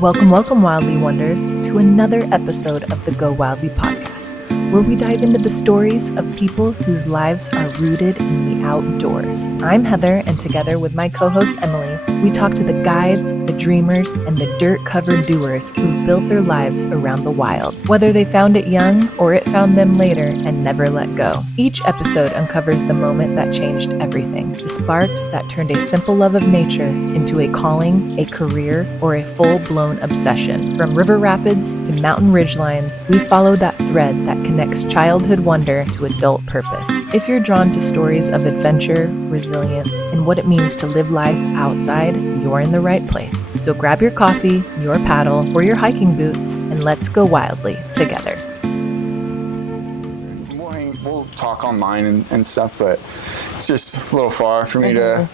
Welcome, welcome, Wildly Wonders, to another episode of the Go Wildly podcast, where we dive into the stories of people whose lives are rooted in the outdoors. I'm Heather, and together with my co-host Emily, we talk to the guides, the dreamers, and the dirt-covered doers who've built their lives around the wild, whether they found it young or it found them later and never let go. Each episode uncovers the moment that changed everything, the spark that turned a simple love of nature into a calling, a career, or a full-blown obsession. From river rapids to mountain ridgelines, we follow that thread that connects childhood wonder to adult purpose. If you're drawn to stories of adventure, resilience, and what it means to live life outside, you're in the right place. So grab your coffee, your paddle, or your hiking boots, and let's go wildly together. We'll talk online and stuff, but it's just a little far for me to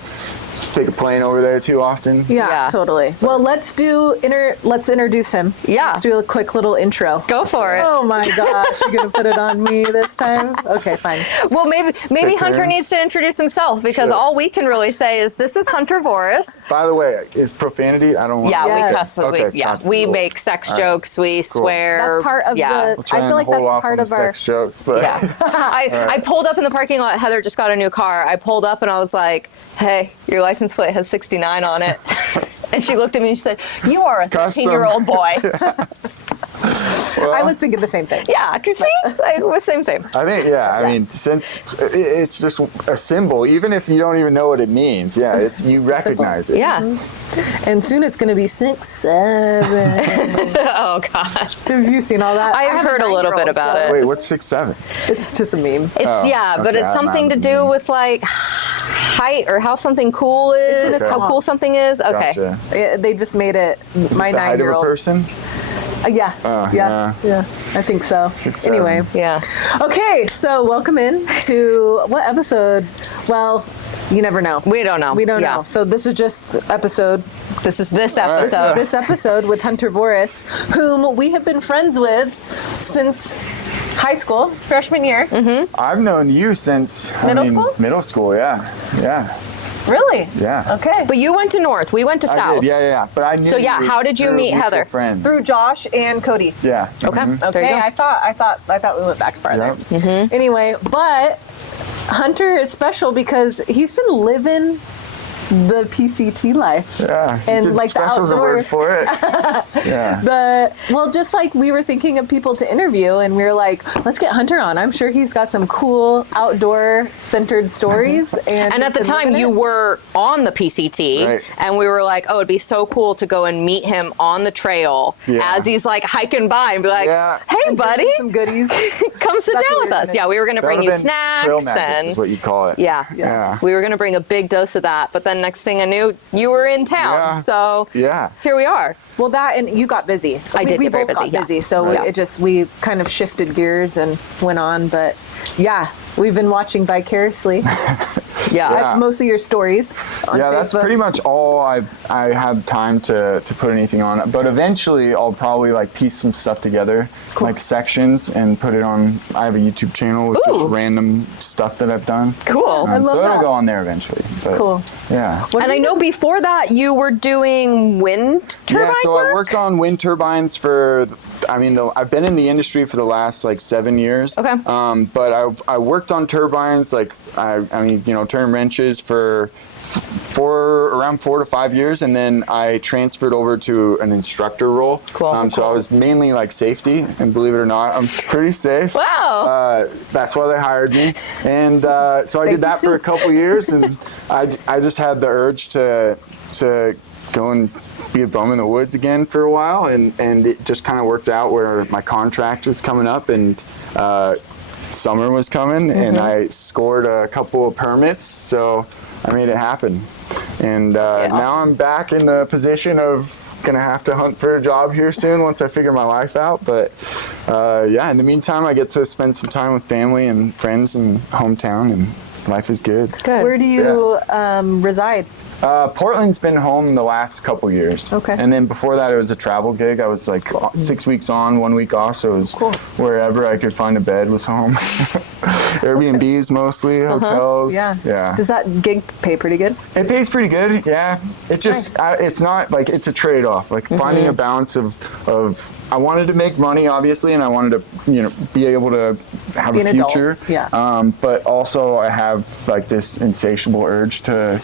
take a plane over there too often. Yeah, totally. Well, let's introduce him. Yeah. Let's do a quick little intro. Go for it. Oh my gosh, you're gonna put it on me this time? Okay, fine. Well, maybe Hunter needs to introduce himself, because all we can really say is this is Hunter Voris. By the way, is profanity? I don't want. Yeah, Yes. we cuss. Okay, We cool. make sex jokes. We swear. That's part of the. We'll try I feel like and hold that's off part on of the our. sex jokes, but Yeah. I pulled up in the parking lot. Heather just got a new car. I pulled up and I was like, "Hey, your license plate has 69 on it." And she looked at me and she said, "You are a custom." 13-year-old boy." well, I was thinking the same thing. Yeah, see, like, we're same. I think I mean, since it's just a symbol, even if you don't even know what it means, you recognize it. Yeah. And soon it's gonna be 6, 7. Oh God. Have you seen all that? I have heard a little bit about it. Wait, what's 6'7"? It's just a meme. It's but okay, it's I'm something to not- do with like height or how something cool is, It's in a how song. cool something is. Okay. Gotcha. They just made it. Is My it the height of a 9-year-old. person? Yeah. yeah. I think so. 6'7". Anyway. Yeah. Okay, so welcome in to what episode? Well, you never know. We don't know. We don't Yeah. know. So this is just episode. This is this episode. This episode with Hunter Voris, whom we have been friends with since high school, freshman year. I've known you since School? Middle school, yeah. Really? Yeah. Okay. But you went to North. We went to I South. did, yeah. But I knew. So, yeah, how did you through meet mutual Heather? Friends. Through Josh and Cody. Yeah. Okay. Mhm. There Okay. you go. I thought we went back farther. Yep. Anyway, but Hunter is special because he's been living the PCT life. Yeah. And like the special's a outdoor. word for it. Yeah. Just like we were thinking of people to interview, and we were like, let's get Hunter on. I'm sure he's got some cool outdoor centered stories. And And at the time, you were on the PCT, Right. and we were like, "Oh, it'd be so cool to go and meet him on the trail Yeah. as he's like hiking by and be like, Yeah. hey, buddy, some goodies. come sit That's down what with we were us." gonna Yeah, we were going to That bring would've you been trail snacks magic and is what you call it. yeah, we were going to bring a big dose of that. But then next thing I knew, you were in town. Yeah. So Yeah. here we are. Well, that and you got busy. I did We get very both busy, got yeah. busy, so Right. we kind of shifted gears and went on. But yeah, we've been watching vicariously. Yeah. Mostly your stories on Yeah, Facebook. that's pretty much all I have time to put anything on. But eventually, I'll probably like piece some stuff together, like sections, and put it on. I have a YouTube channel with just Ooh. random stuff that I've done. Cool. I love so that. it'll go on there eventually. But, Cool. Yeah. And I know before that you were doing wind turbine Yeah, so work? I worked on wind turbines for, I've been in the industry for the last like 7 years. Okay. But I worked on turbines, like, turn wrenches for around 4 to 5 years, and then I transferred over to an instructor role. Cool. So I was mainly like safety, and believe it or not, I'm pretty safe. Wow. That's why they hired me, and so I did that for a couple years, and I just had the urge to go and be a bum in the woods again for a while, and it just kind of worked out where my contract was coming up, and summer was coming, and I scored a couple of permits, so I made it happen. And now I'm back in the position of gonna have to hunt for a job here soon once I figure my life out. But in the meantime, I get to spend some time with family and friends in hometown, and life is good. Good. Where do you reside? Portland's been home the last couple years. Okay. And then before that, it was a travel gig. I was like 6 weeks on, 1 week off, so it was wherever I could find a bed was home. Airbnbs mostly, hotels. Yeah. Yeah. Does that gig pay pretty good? It pays pretty good, yeah. It just, it's not like, it's a trade-off. Like finding a balance of, I wanted to make money, obviously, and I wanted to, be able to have Be a an adult. future. Yeah. But also I have like this insatiable urge to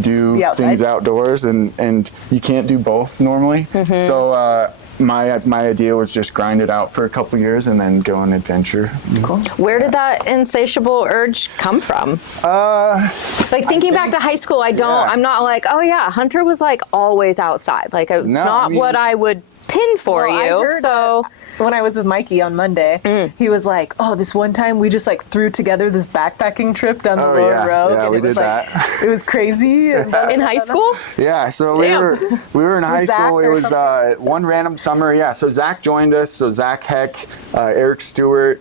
do Be outside. things outdoors, and you can't do both normally. So my idea was just grind it out for a couple years and then go on adventure. Cool. Where did that insatiable urge come from? Like thinking back to high school, I'm not like, oh yeah, Hunter was like always outside. Like it's not what I would pin for Well, I you. heard So when I was with Mikey on Monday, he was like, oh, this one time we just like threw together this backpacking trip down the Lower Road. Yeah, and we it was did like, that. It was crazy. And in high school? Yeah, so Damn. we were in high Zach school. It or was one random summer. Yeah, so Zach joined us. So Zach Heck, Eric Stewart,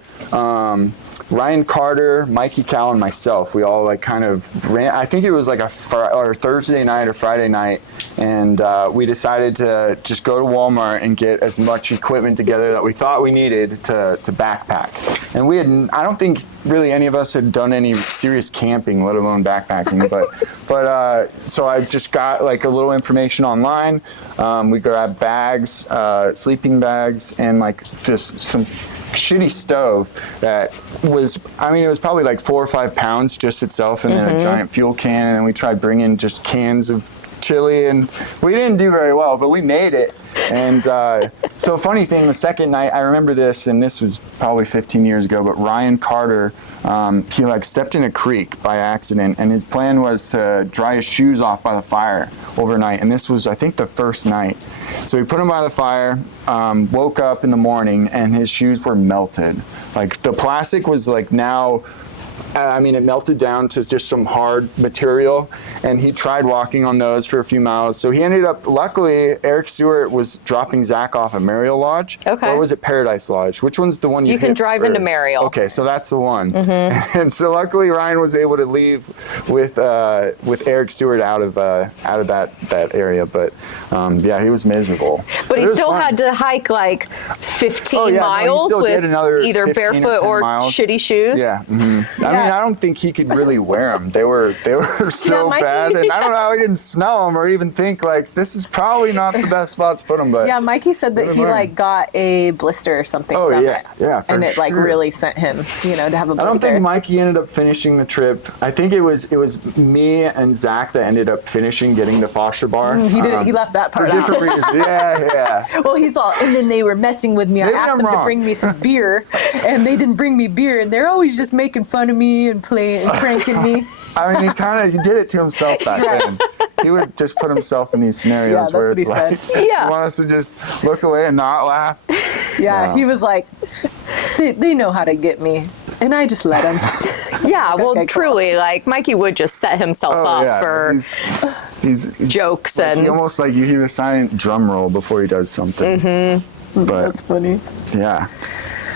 Ryan Carter, Mikey Cal, and myself. We all like kind of ran. I think it was like a Thursday night or Friday night, and we decided to just go to Walmart and get as much equipment together that we thought we needed to backpack. And we had, I don't think really any of us had done any serious camping, let alone backpacking. But so I just got like a little information online. We grabbed bags, sleeping bags, and like just some shitty stove that was, it was probably like 4 or 5 pounds just itself, and then a giant fuel can, and then we tried bringing just cans of chili, and we didn't do very well, but we made it. And so funny thing, the second night, I remember this, and this was probably 15 years ago, but Ryan Carter, he like stepped in a creek by accident, and his plan was to dry his shoes off by the fire overnight. And this was, I think, the first night. So he put them by the fire, woke up in the morning, and his shoes were melted. Like the plastic was like now, it melted down to just some hard material, and he tried walking on those for a few miles. So he ended up, luckily, Eric Stewart was dropping Zach off at Mariel Lodge. Okay. Or was it Paradise Lodge? Which one's the one you can hit drive first? into Mariel. Okay, so that's the one. And so luckily Ryan was able to leave with Eric Stewart out of that area. But he was miserable. But he it was still fun. had to hike like 15 he miles still did with another either 15 or barefoot 10 or miles. shitty shoes. Yeah. I don't think he could really wear them. They were so Mikey- bad, and I don't know how he didn't smell them or even think like this is probably not the best spot to put them. But Yeah, Mikey said that he like got a blister or something from it. Yeah, for and it like sure. really sent him, to have a blister. I don't think Mikey ended up finishing the trip. I think it was me and Zach that ended up finishing getting the Foster bar. He did. He left that for part out. different reasons. Yeah. Well, he's all, and then they were messing with me. I Maybe asked I'm them to wrong. bring me some beer, and they didn't bring me beer, and they're always just making fun of me and playing and pranking me. He did it to himself back then. He would just put himself in these scenarios that's where what he it's like, said. Yeah. you want us to just look away and not laugh. Yeah, Wow. he was like, they know how to get me, and I just let them. Yeah, well, Okay, cool. truly, like Mikey would just set himself up for he's jokes like, and he almost like you hear the silent drum roll before he does something. But That's funny. yeah,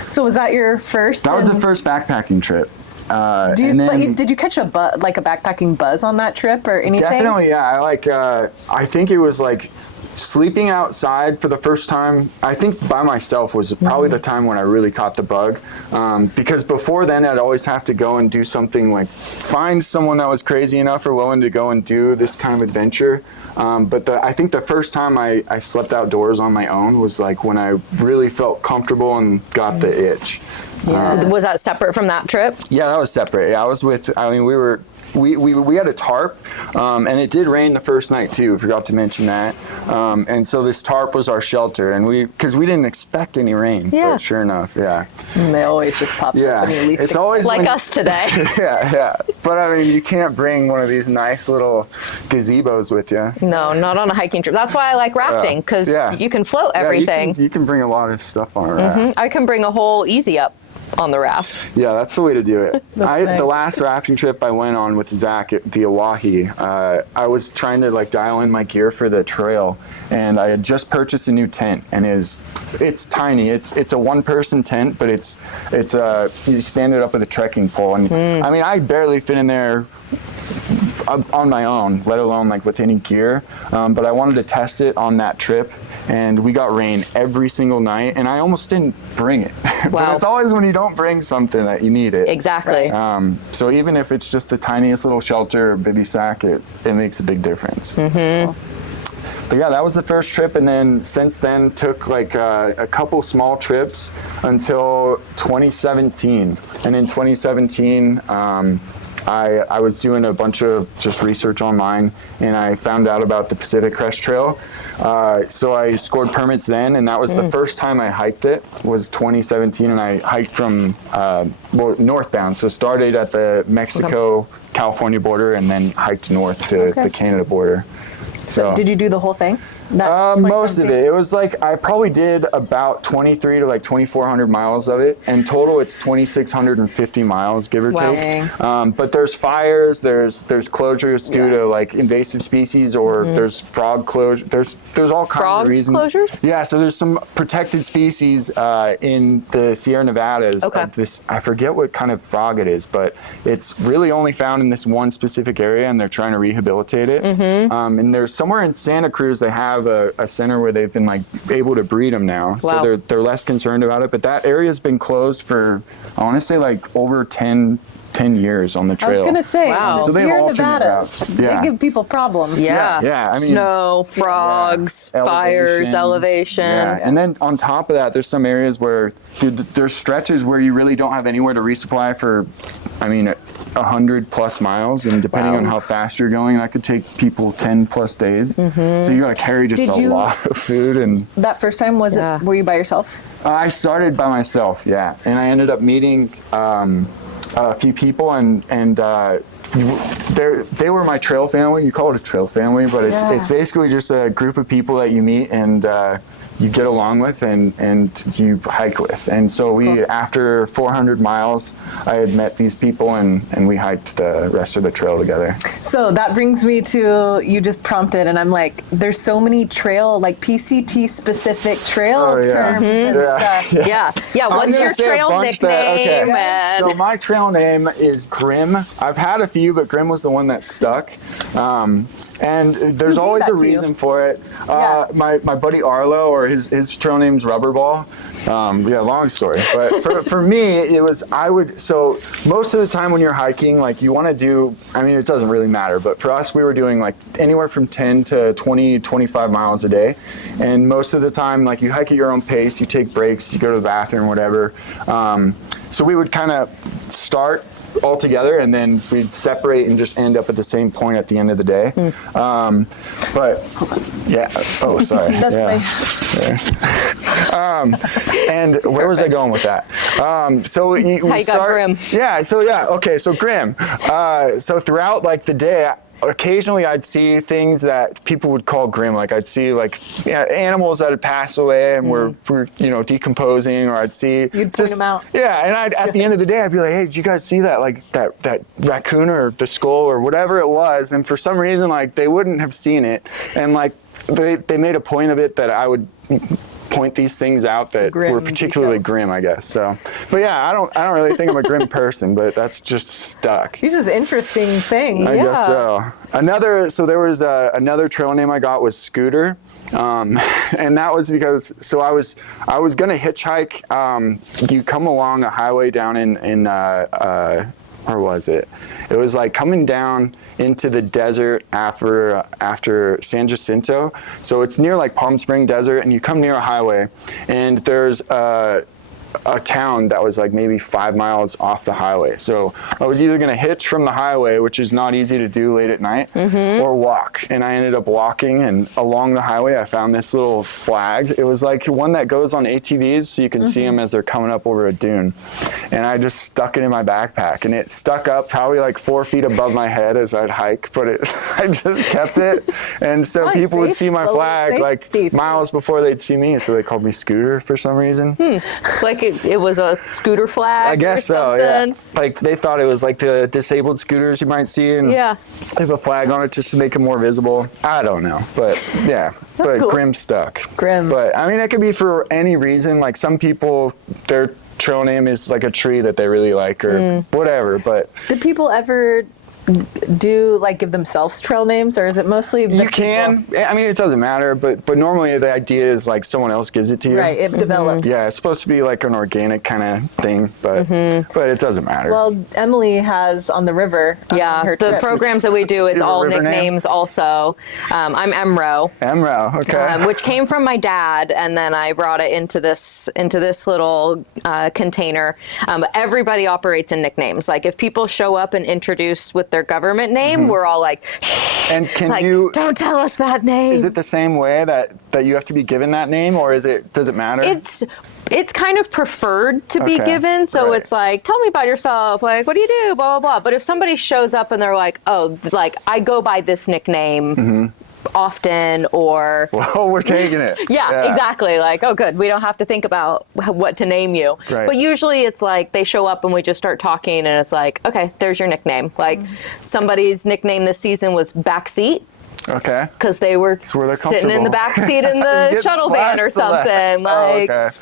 So was that your first? that was the first backpacking trip. Did you catch a backpacking buzz on that trip or anything? Definitely, yeah. I think it was like sleeping outside for the first time. I think by myself was probably the time when I really caught the bug, because before then I'd always have to go and do something like find someone that was crazy enough or willing to go and do this kind of adventure. But I think the first time I slept outdoors on my own was like when I really felt comfortable and got the itch. was that separate from that trip? Yeah, that was separate. Yeah, I was with, we had a tarp, and it did rain the first night too, forgot to mention that. And so this tarp was our shelter, and because we didn't expect any rain, but sure enough, yeah. And they always just pops up when you least it's always Like us today. Yeah. But you can't bring one of these nice little gazebos with you. No, not on a hiking trip. That's why I like rafting, because you can float everything. You can bring a lot of stuff on a raft. I can bring a whole easy up on the raft. Yeah, that's the way to do it. nice. The last rafting trip I went on with Zach at the Oahe, I was trying to like dial in my gear for the trail, and I had just purchased a new tent, and it's tiny. It's a one-person tent, but you stand it up with a trekking pole, and I barely fit in there on my own, let alone like with any gear. But I wanted to test it on that trip, and we got rain every single night, and I almost didn't bring it. Wow. But it's always when you don't bring something that you need it. Exactly. So even if it's just the tiniest little shelter or bivy sack, it makes a big difference. But yeah, that was the first trip, and then since then took like a couple small trips until 2017. And in 2017, I was doing a bunch of just research online, and I found out about the Pacific Crest Trail. So I scored permits then, and that was the first time I hiked it, was 2017, and I hiked from, northbound. So started at the Mexico-California border and then hiked north to the Canada border. So did you do the whole thing? Most of it. It was like, I probably did about 23 to like 2,400 miles of it. And total, it's 2,650 miles, give or take. But there's fires, there's closures due to like invasive species, or there's frog closure. There's all kinds of reasons. Frog closures? Yeah, so there's some protected species in the Sierra Nevadas of this, I forget what kind of frog it is, but it's really only found in this one specific area, and they're trying to rehabilitate it. And there's somewhere in Santa Cruz, they have a center where they've been like able to breed them now. So they're less concerned about it, but that area's been closed for, I want to say like over 10 years on the trail. I was going to say, So the they have Sierra alternate Nevadas, routes. they give people problems. Yeah, I mean, snow, frogs, fires, elevation. Yeah. And then on top of that, there's some areas where there's stretches where you really don't have anywhere to resupply for, 100 plus miles, and depending on how fast you're going, that could take people 10 plus days. So you got to carry just a lot of food. And that first time, were you by yourself? I started by myself, and I ended up meeting a few people, and they were my trail family. You call it a trail family, but it's basically just a group of people that you meet and you get along with and you hike with. And so after 400 miles, I had met these people, and we hiked the rest of the trail together. So that brings me to, you just prompted, and I'm like, there's so many trail, like PCT specific trail terms and stuff. Yeah. What's your trail nickname? So my trail name is Grim. I've had a few, but Grim was the one that stuck. And there's always a reason for it. My buddy Arlo, or his trail name's Rubberball. Long story. But for me, it was, so most of the time when you're hiking, like you want to do, it doesn't really matter, but for us, we were doing like anywhere from 10 to 20, 25 miles a day. And most of the time, like you hike at your own pace, you take breaks, you go to the bathroom, whatever. So we would kind of start all together, and then we'd separate and just end up at the same point at the end of the day. Sorry. And where was I going with that? We start Grim. So Grim. So throughout like the day, occasionally I'd see things that people would call grim. Like I'd see like animals that had passed away and were decomposing, or I'd see. You'd point them out. Yeah, and at the end of the day, I'd be like, hey, did you guys see that? Like that raccoon or the skull or whatever it was? And for some reason, like they wouldn't have seen it, and like they made a point of it that I would point these things out that were particularly grim, I guess. So, but I don't really think I'm a grim person, but that's just stuck. You're just interesting thing. I guess so. There was another trail name I got was Scooter. And that was because, I was going to hitchhike. You come along a highway down in where was it? It was like coming down into the desert after San Jacinto. So it's near like Palm Spring Desert, and you come near a highway, and there's a town that was like maybe 5 miles off the highway. So I was either going to hitch from the highway, which is not easy to do late at night, or walk. And I ended up walking, and along the highway I found this little flag. It was like one that goes on ATVs, so you can see them as they're coming up over a dune. And I just stuck it in my backpack, and it stuck up probably like 4 feet above my head as I'd hike, but I just kept it. And so people would see my flag like miles before they'd see me, so they called me Scooter for some reason. Like it was a scooter flag. I guess so. Yeah. Like they thought it was like the disabled scooters you might see, and have a flag on it just to make them more visible. I don't know, but but cool. Grim stuck. Grim. But it could be for any reason. Like some people, their trail name is like a tree that they really like or whatever. But did people ever do like give themselves trail names, or is it mostly the You can. people? I mean, it doesn't matter, but normally the idea is like someone else gives it to you. Right, it develops. Yeah, it's supposed to be like an organic kind of thing, but it doesn't matter. Well, Emily has on the river. Yeah, her the trip. programs that we do, it's You have a all river name? nicknames also. I'm Emro. Emro, okay. Which came from my dad, and then I brought it into this little container. Everybody operates in nicknames. Like if people show up and introduce with their government name, we're all like, And can like, you? don't tell us that name. Is it the same way that you have to be given that name, or does it matter? It's kind of preferred to be Okay, given. So right. it's like, tell me about yourself. Like, what do you do? Blah, blah, blah. But if somebody shows up and they're like, oh, like I go by this nickname often, or Well, we're taking it. yeah, exactly. Like, oh, good. We don't have to think about what to name you. Right. But usually it's like they show up and we just start talking and it's like, okay, there's your nickname. Like somebody's nickname this season was Backseat. Okay. Because they were where they're sitting in the comfortable. back seat in the Get shuttle van or splashed the something. less. Like,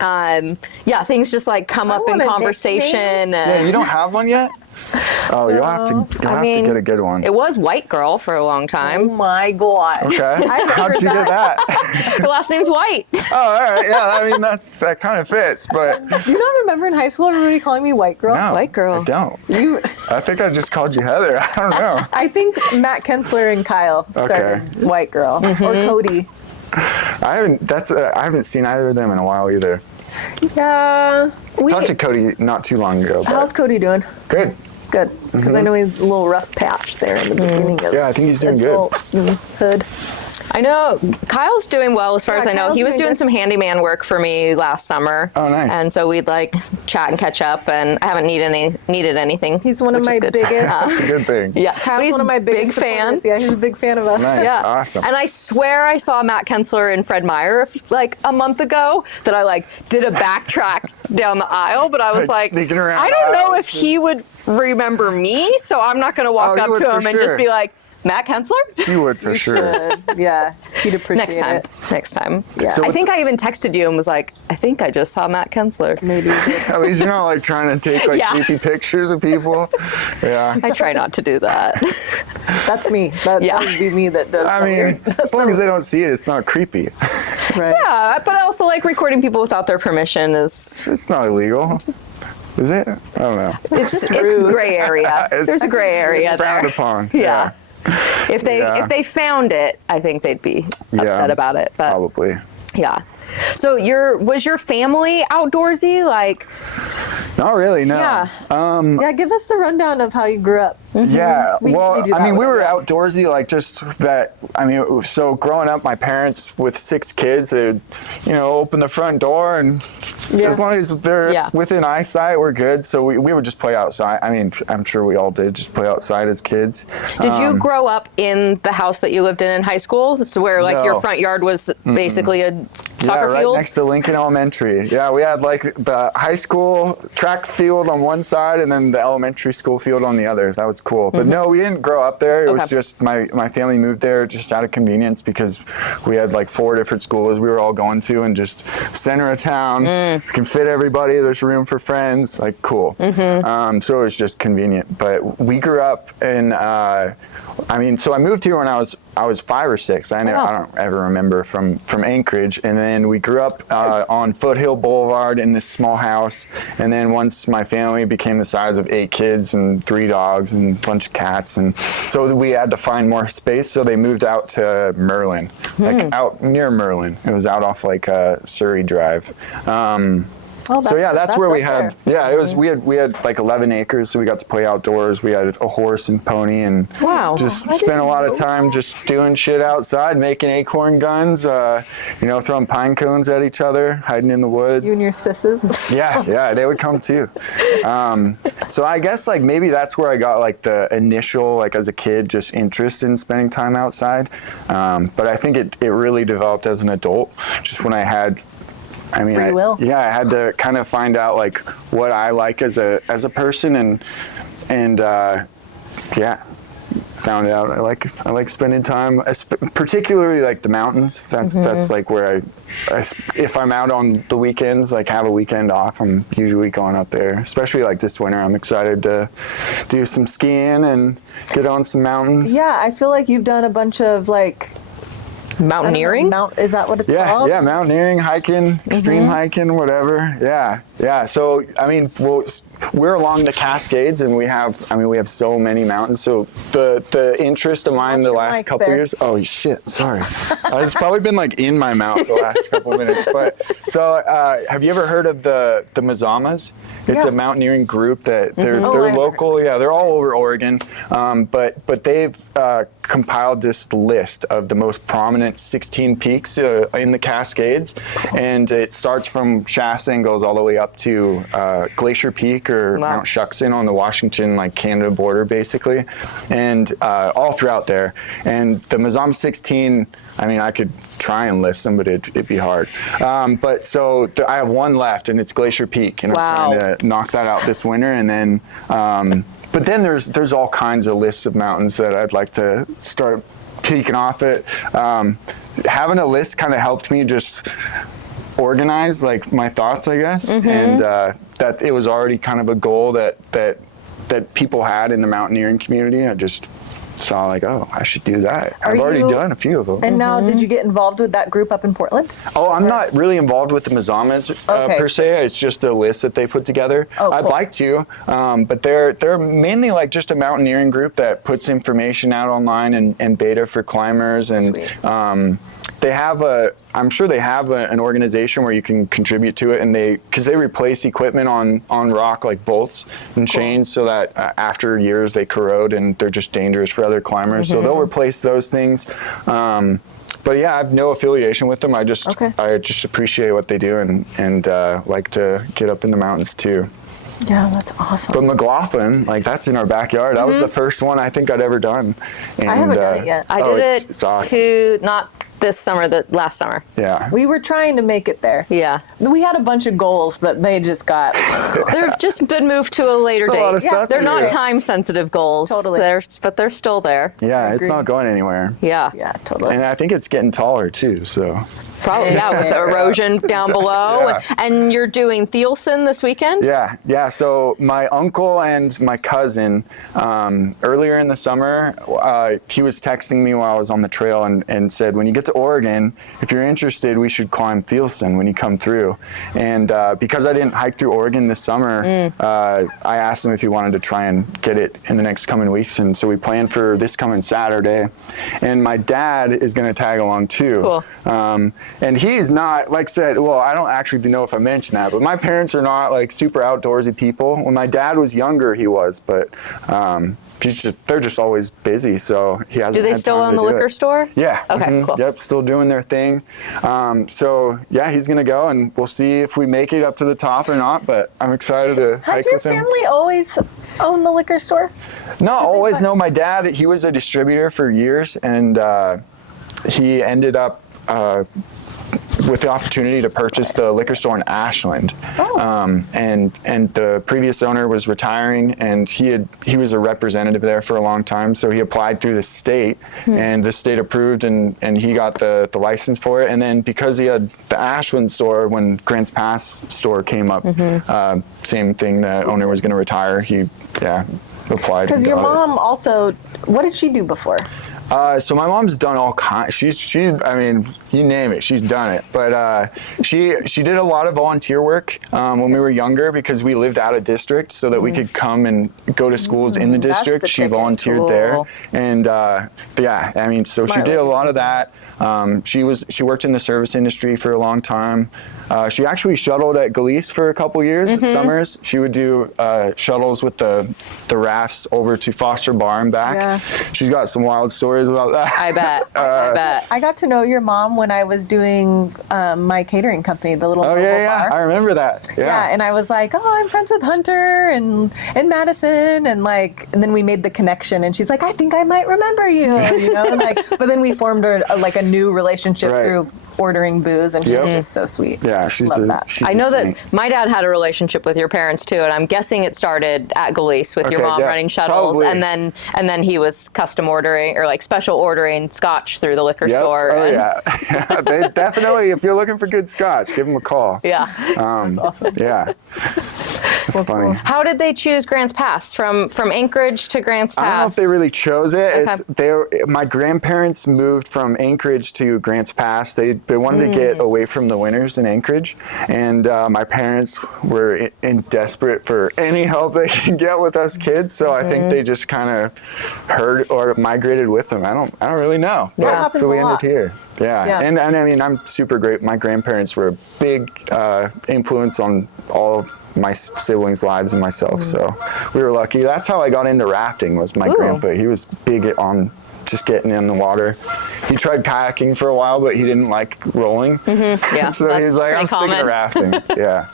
Oh, okay. yeah, things just like come up in want a conversation. Yeah, you don't have one yet? Oh, you'll have to get a good one. It was White Girl for a long Oh time. my god. Okay. How'd you get that? Her last name's White. Oh, all right. Yeah, I mean that kind of fits, but Do you not remember in high school everybody calling me white girl? no, White girl. I don't. You, I think I just called you Heather. I don't know. I think Matt Kensler and Kyle started white girl or Cody. I haven't seen either of them in a while either. Yeah. Talked to Cody not too long ago. But How's Cody doing? good. Good, because I know he's a little rough patch there in the beginning of Yeah, I think he's doing good. adulthood. I know Kyle's doing well as far Yeah, as I know. Kyle's He was doing doing good. some handyman work for me last summer. Oh, nice. And so we'd like chat and catch up, and I haven't needed anything. He's one of which is my good. biggest. That's a good thing. Yeah, but Kyle's he's one of my biggest big fan. supporters. Yeah, he's a big fan of us. Nice. Yeah, Awesome. And I swear I saw Matt Kensler and Fred Meyer like a month ago. That I like did a backtrack down the aisle, but I was Like, like, sneaking around I don't the know aisle. if he would remember me, so I'm not going to walk Oh, you up would to for him and just sure. be like, Matt Kensler? You would for sure. Yeah, he'd appreciate Next time. it. Next time. Yeah. So I with- think I even texted you and was like, I think I just saw Matt Kensler. Maybe. At least you're not like trying to take like Yeah. creepy pictures of people. Yeah. I try not to do that. That's me. That Yeah. would be me that does I that mean, weird. as long as they don't see it, it's not creepy. Right. Yeah, but also like recording people without their permission is It's not illegal. Is it? I don't know. it's rude. gray area. It's- There's a gray area It's frowned there. upon. Yeah. If Yeah. they found it, I think they'd be upset about it. But Probably. yeah. So was your family outdoorsy? Like, Not really, no. yeah. Yeah, give us the rundown of how you grew up. Yeah, We well, usually do I that mean, we with were everyone. outdoorsy, like just that. I mean, so growing up, my parents with 6 kids, they'd, open the front door, and Yeah. as long as they're Yeah. within eyesight, we're good. So we would just play outside. I mean, I'm sure we all did just play outside as kids. Did you grow up in the house that you lived in high school? So where like your No. front yard was basically a soccer yeah, right field? next to Lincoln Elementary. Yeah, we had like the high school track field on one side and then the elementary school field on the other. That was cool. But no, we didn't grow up there. It was Okay. just my family moved there just out of convenience because we had like 4 different schools we were all going to, and just center of town. We can fit everybody. There's room for friends. Like cool. So it was just convenient. But we grew up in. So I moved here when I was 5 or 6. I don't ever remember from Anchorage, and then we grew up on Foothill Boulevard in this small house. And then once my family became the size of 8 kids and 3 dogs and a bunch of cats, and so we had to find more space. So they moved out to Merlin, like out near Merlin. It was out off like Surrey Drive. Oh, So yeah, that's where we up had. Yeah, it was. We had like 11 acres, so we got to play outdoors. We had a horse and pony, and Wow. just spent a lot of time just doing shit outside, making acorn guns. Throwing pine cones at each other, hiding in the woods. You and your sisses. Yeah, they would come too. So I guess like maybe that's where I got like the initial, like as a kid, just interest in spending time outside. But I think it really developed as an adult, just when I had. Free will. Yeah, I had to kind of find out like what I like as a person, and found out I like spending time, particularly like the mountains. That's like where I, if I'm out on the weekends, like have a weekend off, I'm usually going up there. Especially like this winter, I'm excited to do some skiing and get on some mountains. Yeah, I feel like you've done a bunch of like Mountaineering? Is that what it's called? Yeah, mountaineering, hiking, extreme hiking, whatever. Yeah. So, I mean, we're along the Cascades, and we have so many mountains. So the interest of mine the last couple years. Oh shit! Sorry, it's probably been like in my mouth the last couple of minutes. But so, have you ever heard of the Mazamas? It's a mountaineering group that they're local. Yeah, they're all over Oregon. But they've compiled this list of the most prominent 16 peaks in the Cascades, and it starts from Shasta and goes all the way up to Glacier Peak or Mount Shuckson on the Washington, Canada border, basically, and all throughout there. And the Mazama 16, I mean, I could try and list them, but it'd be hard. But so I have one left, and it's Glacier Peak, and I'm trying to knock that out this winter, and then. But then there's all kinds of lists of mountains that I'd like to start peeking off at. Having a list kind of helped me just organize my thoughts, I guess, and that it was already kind of a goal that people had in the mountaineering community. I just saw I should do that. I've already done a few of them. And now, did you get involved with that group up in Portland? Oh, I'm not really involved with the Mazamas per se. It's just a list that they put together. Oh, cool. I'd like to, but they're mainly just a mountaineering group that puts information out online and beta for climbers, and they have I'm sure they have an organization where you can contribute to it, and because they replace equipment on rock like bolts and chains, so that after years they corrode and they're just dangerous for other climbers. So they'll replace those things. But yeah, I have no affiliation with them. I just appreciate what they do and like to get up in the mountains too. Yeah, that's awesome. But McLaughlin, that's in our backyard. That was the first one I think I'd ever done. And, I haven't done it yet. I did it it's awesome. not this summer, the last summer. Yeah. We were trying to make it there. Yeah. We had a bunch of goals, but they just got... They've just been moved to a later date. A lot of stuff they're to not do. time-sensitive goals. Totally. But they're still there. Yeah, it's not going anywhere. Yeah. Yeah, totally. And I think it's getting taller too, so. Probably, with the erosion down below. Yeah. And you're doing Thielsen this weekend? Yeah. So my uncle and my cousin, earlier in the summer, he was texting me while I was on the trail and said, when you get to Oregon, if you're interested, we should climb Thielsen when you come through. And because I didn't hike through Oregon this summer, I asked him if he wanted to try and get it in the next coming weeks. And so we planned for this coming Saturday. And my dad is going to tag along too. Cool. And he's not, I said, well, I don't actually know if I mentioned that, but my parents are not super outdoorsy people. When my dad was younger, he was, but they're just always busy, so he hasn't. Do they still own the liquor store? Yeah. Okay, cool. Yep, still doing their thing. So yeah, he's gonna go, and we'll see if we make it up to the top or not. But I'm excited to hike with him. Has your family always owned the liquor store? Not always. No, my dad, he was a distributor for years, and he ended up with the opportunity to purchase the liquor store in Ashland. And the previous owner was retiring, and he was a representative there for a long time, so he applied through the state, and the state approved, and he got the license for it. And then because he had the Ashland store, when Grants Pass store came up, same thing, the owner was going to retire, he applied. Because your mom also, what did she do before? So my mom's done all kinds. I mean, you name it, she's done it. But she did a lot of volunteer work when we were younger, because we lived out of district, so that we could come and go to schools in the district. She volunteered there, and I mean, so she did a lot of that. She worked in the service industry for a long time. She actually shuttled at Galice for a couple years, summers. She would do shuttles with the rafts over to Foster Bar and back. Yeah. She's got some wild stories stories about that. I bet. I bet. I got to know your mom when I was doing my catering company, the little Oh mobile yeah, bar. I remember that. Yeah, and I was like, oh, I'm friends with Hunter and Madison, and then we made the connection, and she's like, I think I might remember you, but then we formed a new relationship through ordering booze, and she's just so sweet. Yeah, Love that. she's I know a that saint. my dad had a relationship with your parents too, and I'm guessing it started at Galise with your mom running shuttles, probably. and then he was custom ordering or like special ordering scotch through the liquor store. Oh yeah. They definitely. If you're looking for good scotch, give them a call. Yeah. That's awesome. Yeah. It's funny. How did they choose Grants Pass from Anchorage to Grants Pass? I don't know if they really chose it. Okay. My grandparents moved from Anchorage to Grants Pass. They wanted to get away from the winters in Anchorage, and my parents were desperate for any help they could get with us kids. So I think they just kind of heard or migrated with them. I don't really know. That happens so we a lot. ended here. Yeah. And I mean, I'm super great. My grandparents were a big influence on all of my siblings' lives and myself, so we were lucky. That's how I got into rafting, was my grandpa. He was big on just getting in the water. He tried kayaking for a while, but he didn't like rolling. Yeah, So he was like, I'm sticking to common. rafting. Yeah.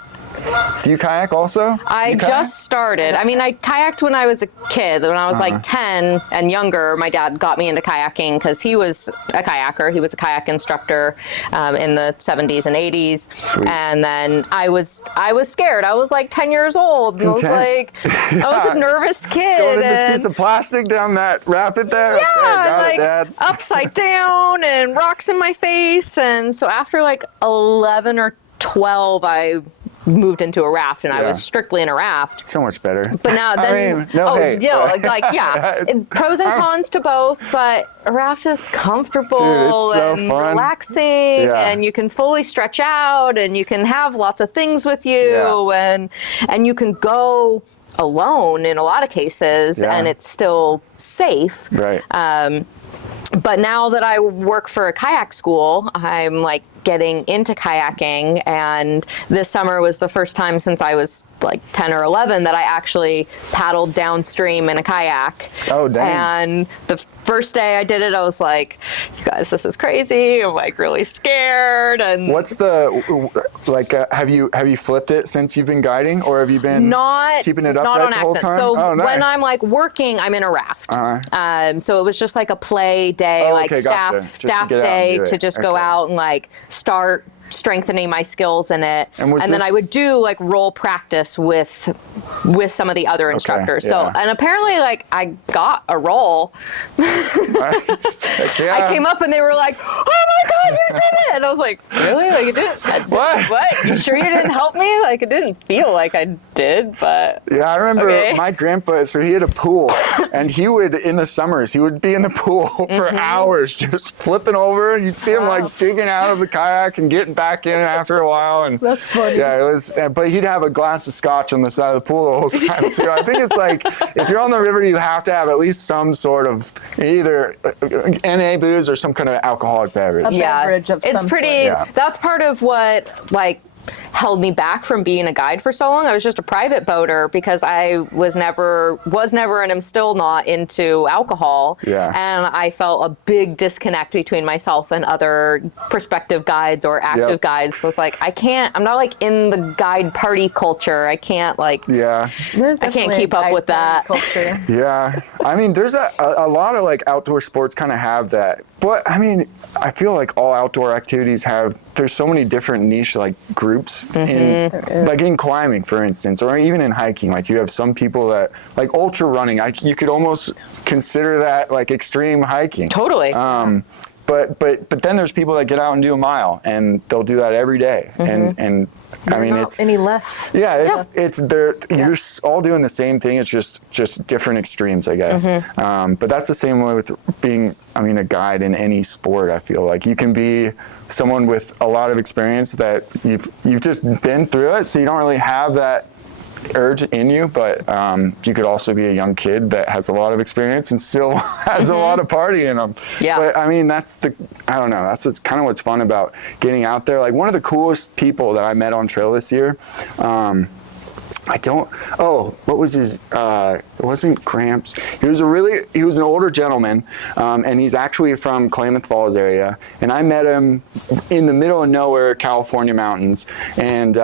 Do you kayak also? I just started. I mean, I kayaked when I was a kid. When I was like 10 and younger, my dad got me into kayaking because he was a kayaker. He was a kayak instructor in the 70s and 80s. Sweet. And then I was scared. I was like 10 years old. And I was a nervous kid. Going in this piece of plastic down that rapid there? Yeah, Okay, got like it, Dad. upside down and rocks in my face. And so after like 11 or 12, I moved into a raft, and I was strictly in a raft. So much better. But now then, pros and cons to both, but a raft is comfortable Dude, it's so and fun. relaxing, Yeah. and you can fully stretch out, and you can have lots of things with you, and you can go alone in a lot of cases, and it's still safe. Right. But now that I work for a kayak school, I'm like getting into kayaking, and this summer was the first time since I was like 10 or 11 that I actually paddled downstream in a kayak. Oh, dang. And the first day I did it, I was like, you guys, this is crazy. I'm like really scared. And What's have you flipped it since you've been guiding, or have you been keeping it upright not on the whole accident. time? So nice. when I'm like working, I'm in a raft. So it was just like a play day, Gotcha. staff Just to get out and day do it. to just go out and like start strengthening my skills in it. And then I would do like role practice with some of the other instructors. So, and apparently like I got a role. I came up and they were like, oh my God, you did it. And I was like, really? Like it didn't? What? You sure you didn't help me? Like it didn't feel like I did, but. Yeah, I remember my grandpa, so he had a pool, and he would, in the summers, he would be in the pool for hours just flipping over, and you'd see him like digging out of the kayak and getting back in after a while. And That's funny. Yeah, it was, but he'd have a glass of scotch on the side of the pool the whole time too. I think it's like, if you're on the river, you have to have at least some sort of either NA booze or some kind of alcoholic beverage. Beverage of it's some pretty, sort. that's part of what like held me back from being a guide for so long. I was just a private boater because I was never and am still not into alcohol. Yeah. And I felt a big disconnect between myself and other prospective guides or active guides. So it's like, I'm not like in the guide party culture. I can't like, Yeah. I can't keep up with that. Culture. Yeah. I mean, there's a lot of like outdoor sports kind of have that. But I mean, I feel like all outdoor activities there's so many different niche like groups in climbing, for instance, or even in hiking. Like you have some people that like ultra running, you could almost consider that like extreme hiking. Totally. But then there's people that get out and do a mile, and they'll do that every day. And I mean, not it's any less. Yeah, you're all doing the same thing. It's just different extremes, I guess. But that's the same way with being, a guide in any sport. I feel like you can be someone with a lot of experience that you've just been through it, so you don't really have that urge in you, but you could also be a young kid that has a lot of experience and still has a lot of party in them. Yeah. But I mean, that's kind of what's fun about getting out there. Like one of the coolest people that I met on trail this year, what was his, it wasn't Gramps. He was an older gentleman, and he's actually from Klamath Falls area. And I met him in the middle of nowhere, California mountains. And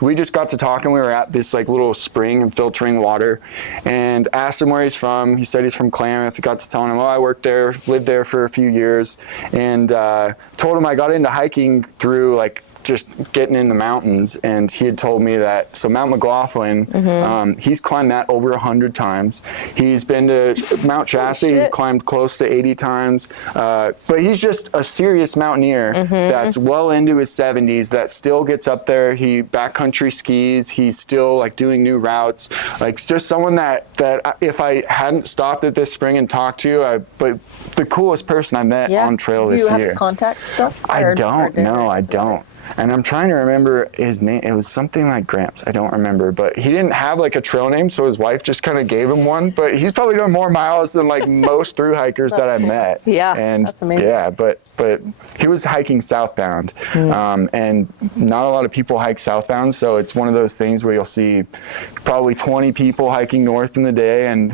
we just got to talking. We were at this like little spring and filtering water, and asked him where he's from. He said he's from Klamath. I got to telling him, I worked there, lived there for a few years, and told him I got into hiking through like just getting in the mountains. And he had told me that, so Mount McLaughlin, he's climbed that over 100 times. He's been to Mount Shasta, he's climbed close to 80 times. But he's just a serious mountaineer that's well into his 70s, that still gets up there. He backcountry skis. He's still like doing new routes. Like just someone that if I hadn't stopped at this spring and talked to, but the coolest person I met on trail this year. Do you have his contact stuff? I don't. No, I don't. And I'm trying to remember his name. It was something like Gramps. I don't remember, but he didn't have like a trail name, so his wife just kind of gave him one. But he's probably done more miles than like most through hikers that I met. Yeah, and that's amazing. Yeah, but he was hiking southbound, and not a lot of people hike southbound, so it's one of those things where you'll see probably 20 people hiking north in the day, and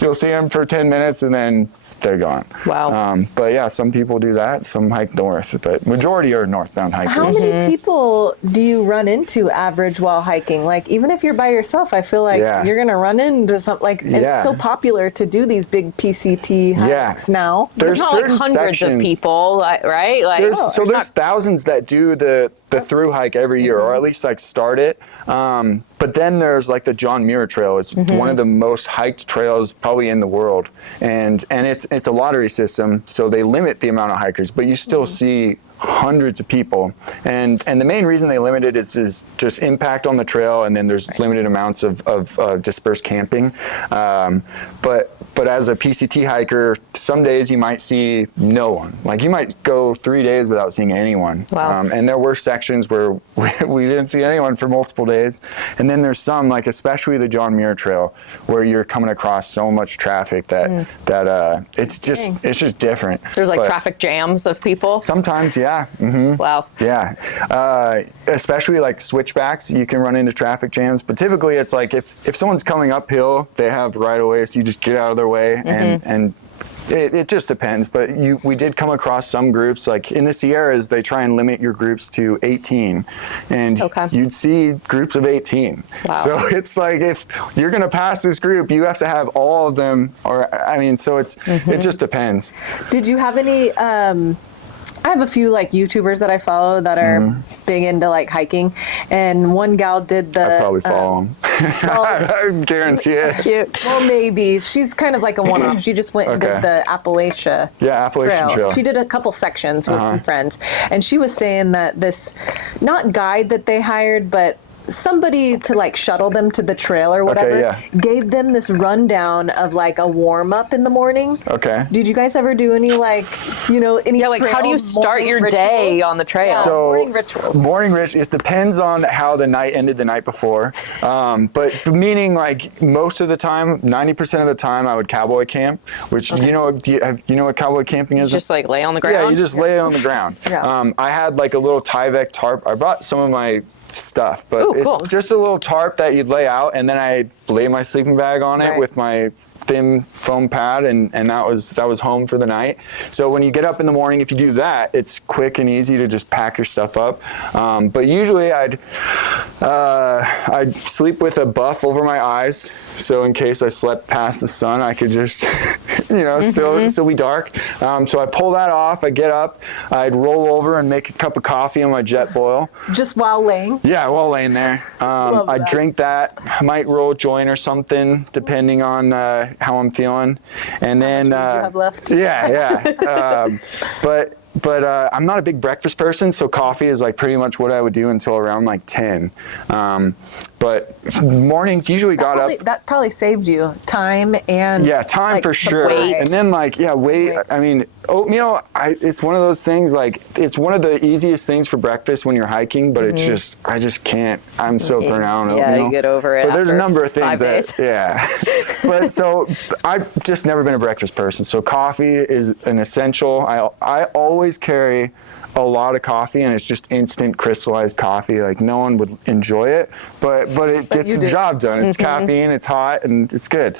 you'll see them for 10 minutes, and then they're gone. Wow. But yeah, some people do that. Some hike north, but majority are northbound hikers. How many people do you run into average while hiking? Like, even if you're by yourself, I feel like you're going to run into something like, it's so popular to do these big PCT hikes now. There's not like hundreds of people, right? Like, there's thousands that do the through hike every year, or at least like start it. But then there's like the John Muir Trail. It's one of the most hiked trails probably in the world, and it's a lottery system, so they limit the amount of hikers, but you still see hundreds of people, and the main reason they limit it is just impact on the trail, and then there's limited amounts of dispersed camping. But as a PCT hiker, some days you might see no one. Like you might go 3 days without seeing anyone. Wow. And there were sections where we didn't see anyone for multiple days. And then there's some, like especially the John Muir Trail, where you're coming across so much traffic that it's just different. There's like traffic jams of people. Sometimes, yeah. Mm-hmm. Wow. Yeah. Especially like switchbacks, you can run into traffic jams. But typically it's like if someone's coming uphill, they have right of way, so you just get out of their way, and it just depends. But we did come across some groups, like in the Sierras, they try and limit your groups to 18, and you'd see groups of 18. Wow. So it's like, if you're going to pass this group, you have to have all of them, so it just depends. Did you have any, I have a few like YouTubers that I follow that are big into like hiking, and one gal did the. I probably follow them. I guarantee it. Cute. Well, maybe she's kind of like a one-off. She just went and did the Appalachia Trail. She did a couple sections with some friends, and she was saying that this, not guide that they hired, but somebody to like shuttle them to the trail or whatever, gave them this rundown of like a warm up in the morning. Okay. Did you guys ever do any like, any like how do you start your day on the trail? Yeah, so morning rituals. Morning rituals, it depends on how the night ended the night before. But meaning like most of the time, 90% of the time I would cowboy camp, which you know what cowboy camping is? Just like lay on the ground? Yeah, you just lay on the ground. I had like a little Tyvek tarp. I brought some of my stuff, but it's just a little tarp that you'd lay out, and then I lay my sleeping bag on it with my thin foam pad, and that was home for the night. So when you get up in the morning, if you do that, it's quick and easy to just pack your stuff up. But usually I'd sleep with a buff over my eyes, so in case I slept past the sun, I could just still be dark. So I pull that off, I get up, I'd roll over and make a cup of coffee on my jet boil. Just while laying? Yeah, while laying there. I'd drink that, I might roll a joint or something, depending on how I'm feeling. And then, how much you have left? Yeah. But I'm not a big breakfast person, so coffee is like pretty much what I would do until around like 10. But mornings usually That probably saved you time and time like, for sure. Weight. And then weight. I mean, oatmeal. It's one of those things. Like it's one of the easiest things for breakfast when you're hiking, but it's just I just can't. I'm so burnt out on oatmeal. Yeah, you get over it. But there's a number of things 5 days. But so I've just never been a breakfast person. So coffee is an essential. I always always carry a lot of coffee, and it's just instant crystallized coffee. Like no one would enjoy it, but it gets the job done. It's caffeine, it's hot, and it's good.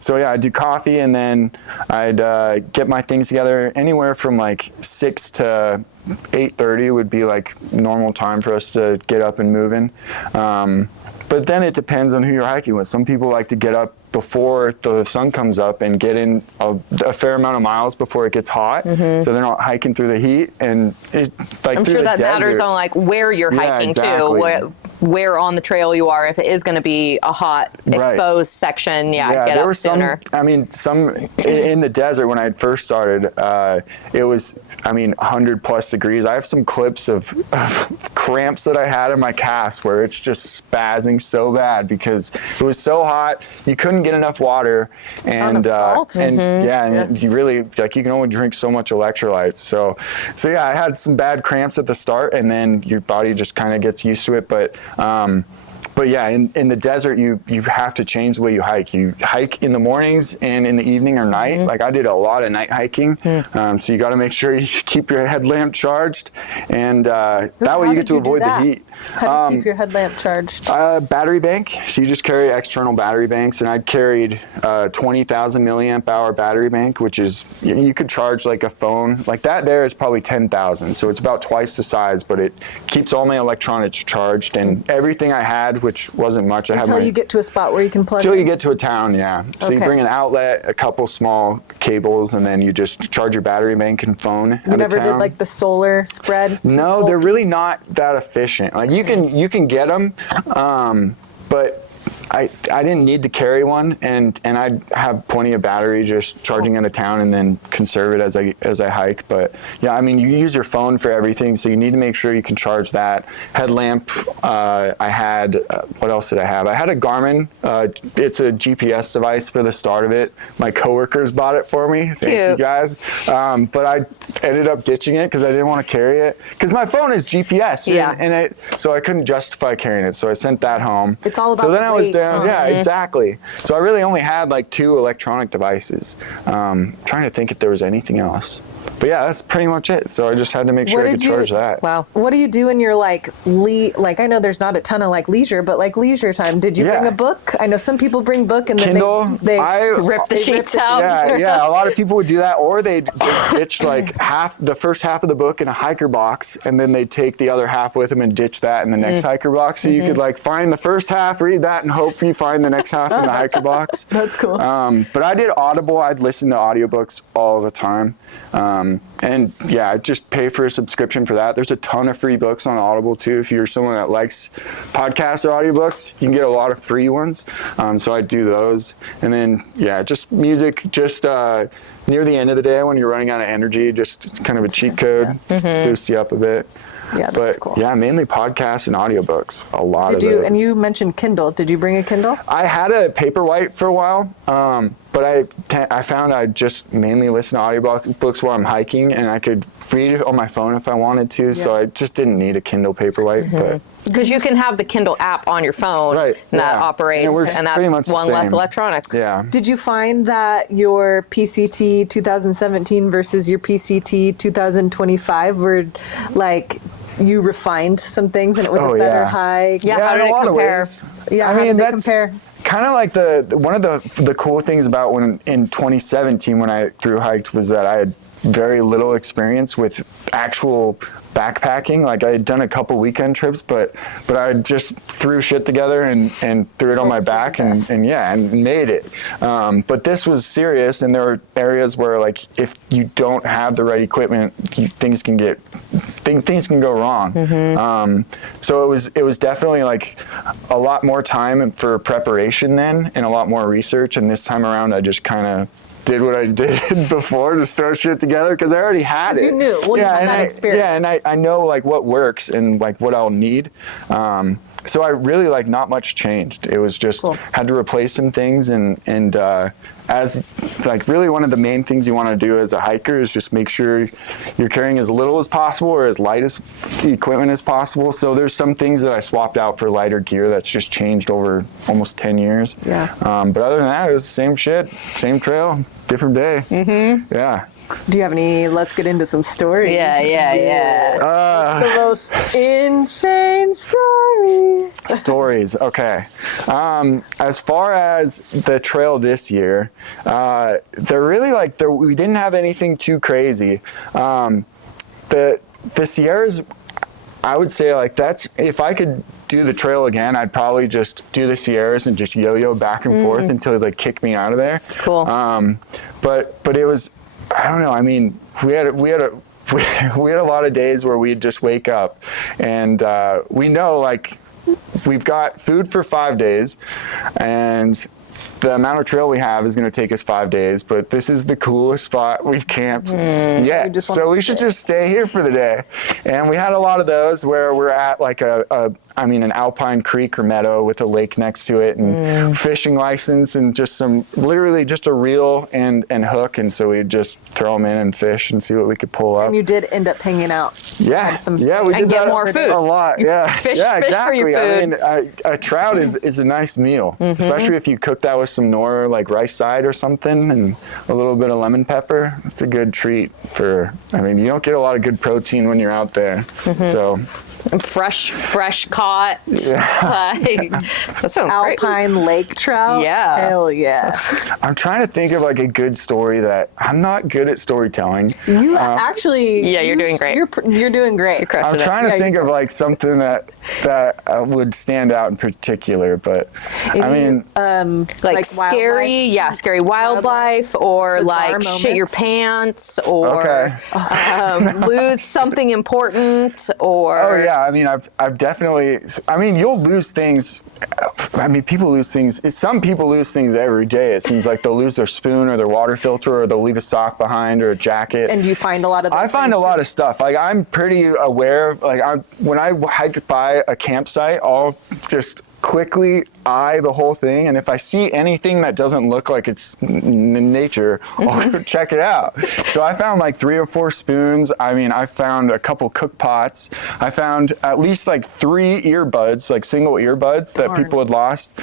So yeah, I'd do coffee, and then I'd get my things together. Anywhere from like 6 to 8:30 would be like normal time for us to get up and moving. But then it depends on who you're hiking with. Some people like to get up before the sun comes up and get in a fair amount of miles before it gets hot, so they're not hiking through the heat. And I'm sure that matters on like where you're hiking too, where on the trail you are. If it is going to be a hot exposed section, get up sooner. Some in the desert when I first started, it was 100 plus degrees. I have some clips of cramps that I had in my calves where it's just spazzing so bad because it was so hot. You couldn't get enough water, and you really you can only drink so much electrolytes. So yeah, I had some bad cramps at the start, and then your body just kind of gets used to it. But yeah, in the desert, you have to change the way you hike. You hike in the mornings and in the evening or night. Like I did a lot of night hiking, so you got to make sure you keep your headlamp charged, and that way you get to avoid the heat. How do you keep your headlamp charged? Battery bank. So you just carry external battery banks, and I carried 20,000 milliamp hour battery bank, which is you could charge like a phone. Like that there is probably 10,000, so it's about twice the size, but it keeps all my electronics charged and everything I had, which wasn't much. Until you get to a spot where you can plug. Until you get to a town, yeah. So you bring an outlet, a couple small cables, and then you just charge your battery bank and phone. You never did like the solar spread? No, they're really not that efficient. Like you can get them, but I didn't need to carry one, and I'd have plenty of battery just charging out of town and then conserve it as I hike. But yeah, you use your phone for everything, so you need to make sure you can charge that. Headlamp, I had, what else did I have? I had a Garmin, it's a GPS device for the start of it. My coworkers bought it for me, thank you guys. But I ended up ditching it because I didn't want to carry it, because my phone is GPS, so I couldn't justify carrying it, so I sent that home. It's all about the weight. Yeah, exactly. So I really only had like 2 electronic devices. Trying to think if there was anything else. But yeah, that's pretty much it. So I just had to make sure I could charge that. Wow. What do you do in your like I know there's not a ton of like leisure, but like leisure time. Did you bring a book? I know some people bring book and then Kindle, they rip the sheets out. Yeah. A lot of people would do that, or they ditch like the first half of the book in a hiker box, and then they take the other half with them and ditch that in the next hiker box. So you could like find the first half, read that, and hope you find the next half in the hiker box. That's cool. But I did Audible. I'd listen to audiobooks all the time. And yeah, just pay for a subscription for that. There's a ton of free books on Audible too. If you're someone that likes podcasts or audiobooks, you can get a lot of free ones. So I do those. And then, yeah, just music, just near the end of the day when you're running out of energy, just it's kind of a cheat code, boost you up a bit. Yeah, that's cool. Yeah, mainly podcasts and audiobooks. A lot of those. And you mentioned Kindle. Did you bring a Kindle? I had a Paperwhite for a while, but I found I just mainly listen to audiobooks while I'm hiking, and I could read it on my phone if I wanted to. Yeah. So I just didn't need a Kindle Paperwhite. But because you can have the Kindle app on your phone that operates, and that's one less electronic. Yeah. Did you find that your PCT 2017 versus your PCT 2025 were like you refined some things and it was a better hike? Yeah, how did it compare? Yeah, how did they compare? Kind of like one of the cool things about when in 2017 when I thru hiked was that I had very little experience with actual backpacking. Like I had done a couple weekend trips, but I just threw shit together and threw it on my back and made it. But this was serious, and there were areas where like if you don't have the right equipment, things can go wrong. So it was definitely like a lot more time for preparation then, and a lot more research. And this time around, I just kind of did what I did before, just throw shit together because I already had it. You knew. Well, you had that experience. Yeah, and I know like what works and like what I'll need. So I really like not much changed. It was just had to replace some things and as like really one of the main things you want to do as a hiker is just make sure you're carrying as little as possible or as light as equipment as possible. So there's some things that I swapped out for lighter gear that's just changed over almost 10 years. Yeah. But other than that, it was the same shit, same trail, different day. Yeah. Do you have any? Let's get into some stories. Yeah. The most insane story. Stories. Okay. As far as the trail this year, they're really we didn't have anything too crazy. The Sierras, I would say that's, if I could do the trail again, I'd probably just do the Sierras and just yo-yo back and forth until they kick me out of there. Cool. But it was, I don't know. I mean, we had a lot of days where we'd just wake up and we know we've got food for 5 days, and the amount of trail we have is going to take us 5 days, but this is the coolest spot we've camped yet. So we should just stay here for the day. And we had a lot of those where we're at an alpine creek or meadow with a lake next to it, and fishing license, and literally just a reel and hook. And so we'd just throw them in and fish and see what we could pull up. And you did end up hanging out. Yeah. We did get that more food. A lot. Yeah. Fish Exactly. for your food. I mean, a trout is a nice meal, especially if you cook that with some Nor, rice side or something, and a little bit of lemon pepper. It's a good treat you don't get a lot of good protein when you're out there. So fresh caught. Yeah. That sounds great. Alpine lake trout. Yeah. Hell yeah. I'm trying to think of a good story that I'm not good at storytelling. You actually. Yeah, you're doing great. You're doing great. I'm trying to think of something that would stand out in particular, but scary, scary wildlife, or bizarre shit your pants, or lose something important, or oh yeah, I mean I've definitely, you'll lose things. People lose things. Some people lose things every day. It seems like they'll lose their spoon or their water filter, or they'll leave a sock behind or a jacket. And you find a lot of those I find a lot of stuff. I'm pretty aware. When I hike by a campsite, I'll just quickly eye the whole thing, and if I see anything that doesn't look like it's in nature, I'll go check it out. So I found 3 or 4 spoons. I found a couple cook pots. I found at least 3 earbuds, single earbuds that people had lost.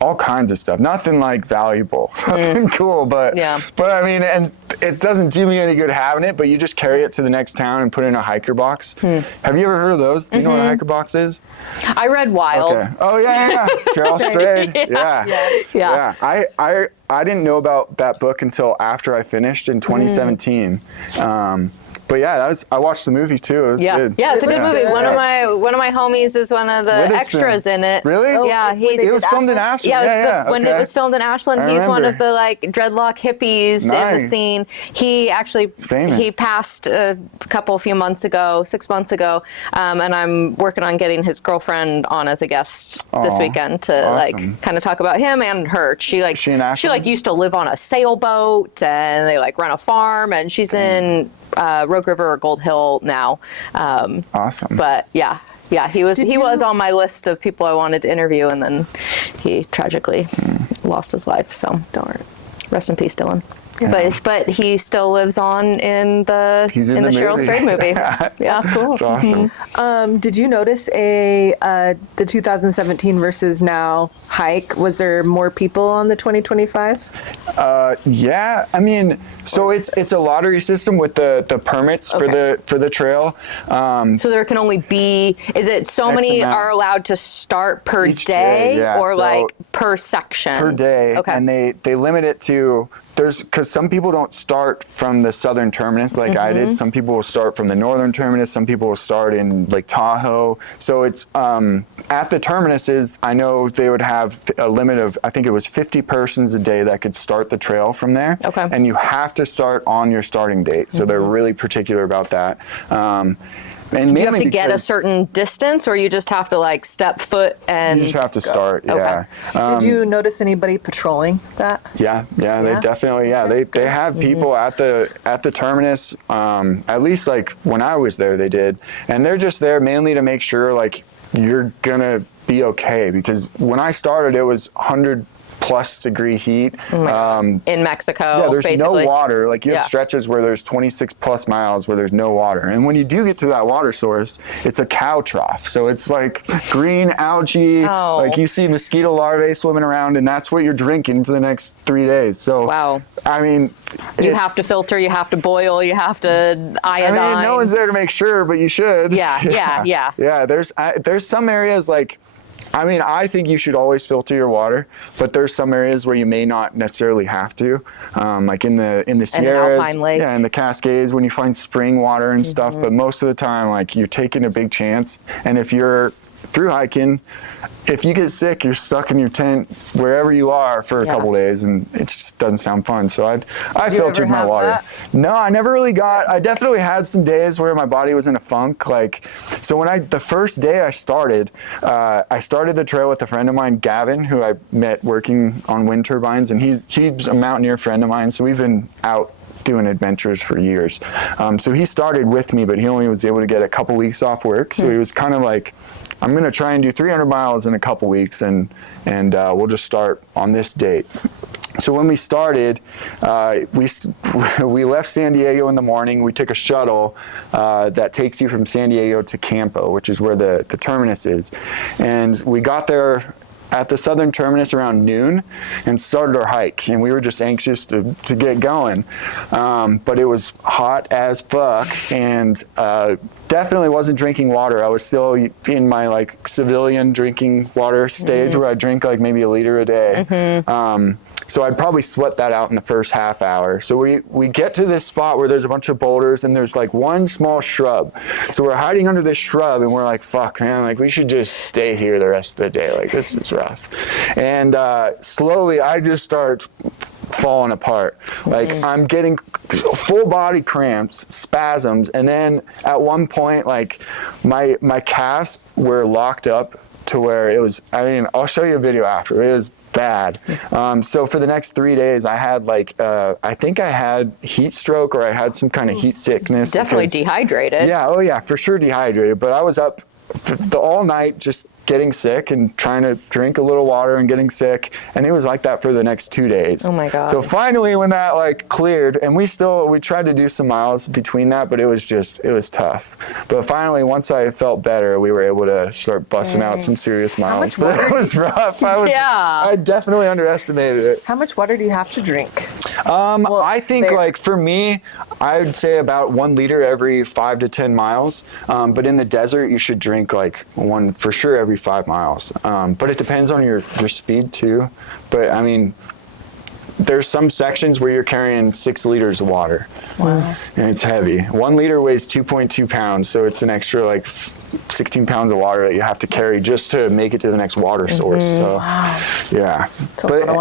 All kinds of stuff. Nothing valuable, nothing cool, but and it doesn't do me any good having it, but you just carry it to the next town and put it in a hiker box. Have you ever heard of those? Do you know what a hiker box is? I read Wild. Okay. Oh yeah. Trail Strayed. Yeah. I didn't know about that book until after I finished in 2017. But yeah, I watched the movie too. It was good. Yeah, it's a good movie. One of my homies is one of the extras in it. Really? Yeah, it was filmed in Ashland. Yeah, when it was filmed in Ashland, he's one of the dreadlock hippies in the scene. He actually passed a few months ago, 6 months ago, and I'm working on getting his girlfriend on as a guest this weekend to kind of talk about him and her. She used to live on a sailboat, and they run a farm, and she's in Rogue River or Gold Hill now. Awesome. But yeah, he was on my list of people I wanted to interview, and then he tragically lost his life. So rest in peace, Dylan. Yeah. But he still lives on in the Cheryl Strayed movie. Yeah, cool. That's awesome. Did you notice the 2017 versus now hike? Was there more people on the 2025? Yeah, so it's a lottery system with the permits for the trail. So there can only be, is it so many are allowed to start per day, or per section? Per day. Okay. And they limit it to, because some people don't start from the southern terminus like I did. Some people will start from the northern terminus. Some people will start in Lake Tahoe. So it's at the terminuses, I know they would have a limit of, I think it was 50 persons a day that could start the trail from there. Okay. And you have to start on your starting date. So they're really particular about that. And do you have to get a certain distance, or you just have to step foot and you just have to start? Okay. Did you notice anybody patrolling that? Yeah, they definitely, they have people at the terminus, at least when I was there they did, and they're just there mainly to make sure you're gonna be okay, because when I started it was 100 plus degree heat. In Mexico, yeah, there's basically. no water. Like you have Yeah. stretches where there's 26 plus miles where there's no water. And when you do get to that water source, it's a cow trough. So it's like green algae, like you see mosquito larvae swimming around, and that's what you're drinking for the next 3 days. So, Wow. I mean, You have to filter, you have to boil, you have to iodine. I mean, no one's there to make sure, but you should. Yeah. Yeah, there's some areas like, I mean, I think you should always filter your water, but there's some areas where you may not necessarily have to, like in the Sierras, Alpine Lake. yeah, in the Cascades when you find spring water and stuff. But most of the time, like you're taking a big chance, and if you're through hiking, if you get sick, you're stuck in your tent wherever you are for a couple days, and it just doesn't sound fun. So I filtered my water. That? No, I never really got. I definitely had some days where my body was in a funk. Like, so when the first day I started the trail with a friend of mine, Gavin, who I met working on wind turbines, and he's a mountaineer friend of mine. So we've been out doing adventures for years. So he started with me, but he only was able to get a couple weeks off work. So he was kind of like, I'm going to try and do 300 miles in a couple weeks, and we'll just start on this date. So when we started, we left San Diego in the morning. We took a shuttle that takes you from San Diego to Campo, which is where the terminus is. And we got there at the southern terminus around noon and started our hike, and we were just anxious to get going, but it was hot as fuck, and definitely wasn't drinking water. I was still in my like civilian drinking water stage where I drink like maybe a liter a day. So I'd probably sweat that out in the first half hour. So we get to this spot where there's a bunch of boulders and there's like one small shrub. So we're hiding under this shrub, and we're like, fuck, man, like we should just stay here the rest of the day. Like this is rough. And slowly I just start falling apart. Like I'm getting full body cramps, spasms, and then at one point, like my calves were locked up to where it was, I mean, I'll show you a video after. It was bad. So for the next 3 days, I had like, I think I had heat stroke, or I had some kind of heat sickness. Definitely dehydrated. Yeah, oh yeah, for sure dehydrated. But I was up all night just getting sick and trying to drink a little water and getting sick, and it was like that for the next 2 days. Oh my God. So finally when that like cleared, and we tried to do some miles between that, but it was tough. But finally, once I felt better, we were able to start busting out some serious miles. But it was rough. I definitely underestimated it. How much water do you have to drink? I think like for me, I would say about 1 liter every 5 to 10 miles. But in the desert, you should drink like one for sure every 5 miles. But it depends on your speed too. But I mean, there's some sections where you're carrying 6 liters of water. Wow. And it's heavy. 1 liter weighs 2.2 pounds. So it's an extra like 16 pounds of water that you have to carry just to make it to the next water source. So yeah.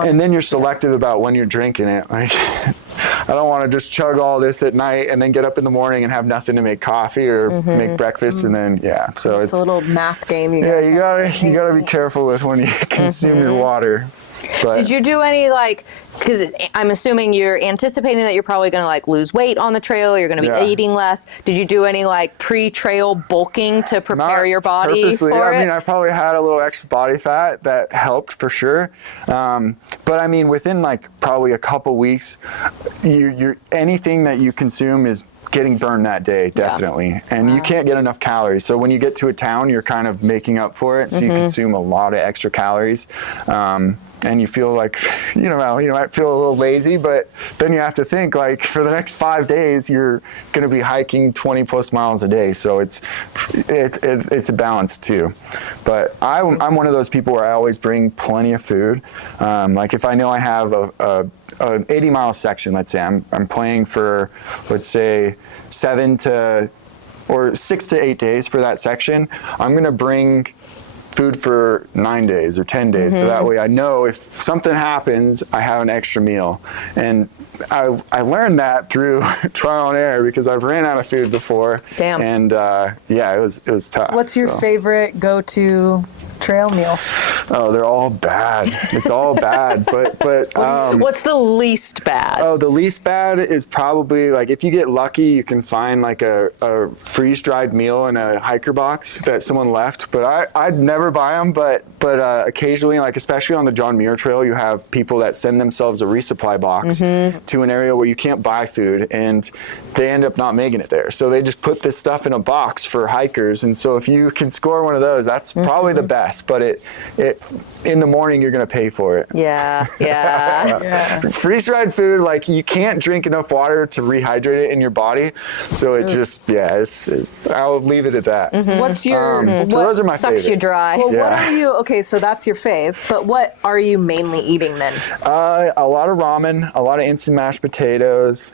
And then you're selective about when you're drinking it. Like, I don't want to just chug all this at night and then get up in the morning and have nothing to make coffee or make breakfast, and then so it's a little math game. You gotta be careful with when you consume your water. But did you do any like, because I'm assuming you're anticipating that you're probably going to like lose weight on the trail, you're going to be eating less. Did you do any like pre-trail bulking to prepare your body purposely. for it? I mean, I probably had a little extra body fat that helped for sure. But I mean, within like probably a couple weeks, you're anything that you consume is getting burned that day, definitely. And you can't get enough calories. So when you get to a town, you're kind of making up for it. So you consume a lot of extra calories. And you feel like, you might feel a little lazy, but then you have to think like for the next 5 days, you're going to be hiking 20 plus miles a day. So it's a balance too. But I'm one of those people where I always bring plenty of food. Like if I know I have an 80-mile section, let's say I'm playing for, let's say 6 to 8 days for that section, I'm going to bring food for 9 days or 10 days. So that way I know if something happens, I have an extra meal. And I learned that through trial and error because I've ran out of food before. Damn. And it was tough. What's your favorite go-to trail meal? Oh, they're all bad. It's all bad. But what's the least bad? Oh, the least bad is probably like if you get lucky, you can find like a freeze-dried meal in a hiker box that someone left. But I'd never buy them. But but occasionally, like especially on the John Muir Trail, you have people that send themselves a resupply box to an area where you can't buy food, and they end up not making it there. So they just put this stuff in a box for hikers, and so if you can score one of those, that's probably the best. But it in the morning you're gonna pay for it. Yeah. Freeze-dried food, like you can't drink enough water to rehydrate it in your body, so it just I'll leave it at that. What's your So those are my Sucks favorite. you dry. Well, what Yeah. are you? Okay, so that's your fave. But what are you mainly eating then? A lot of ramen, a lot of instant mashed potatoes,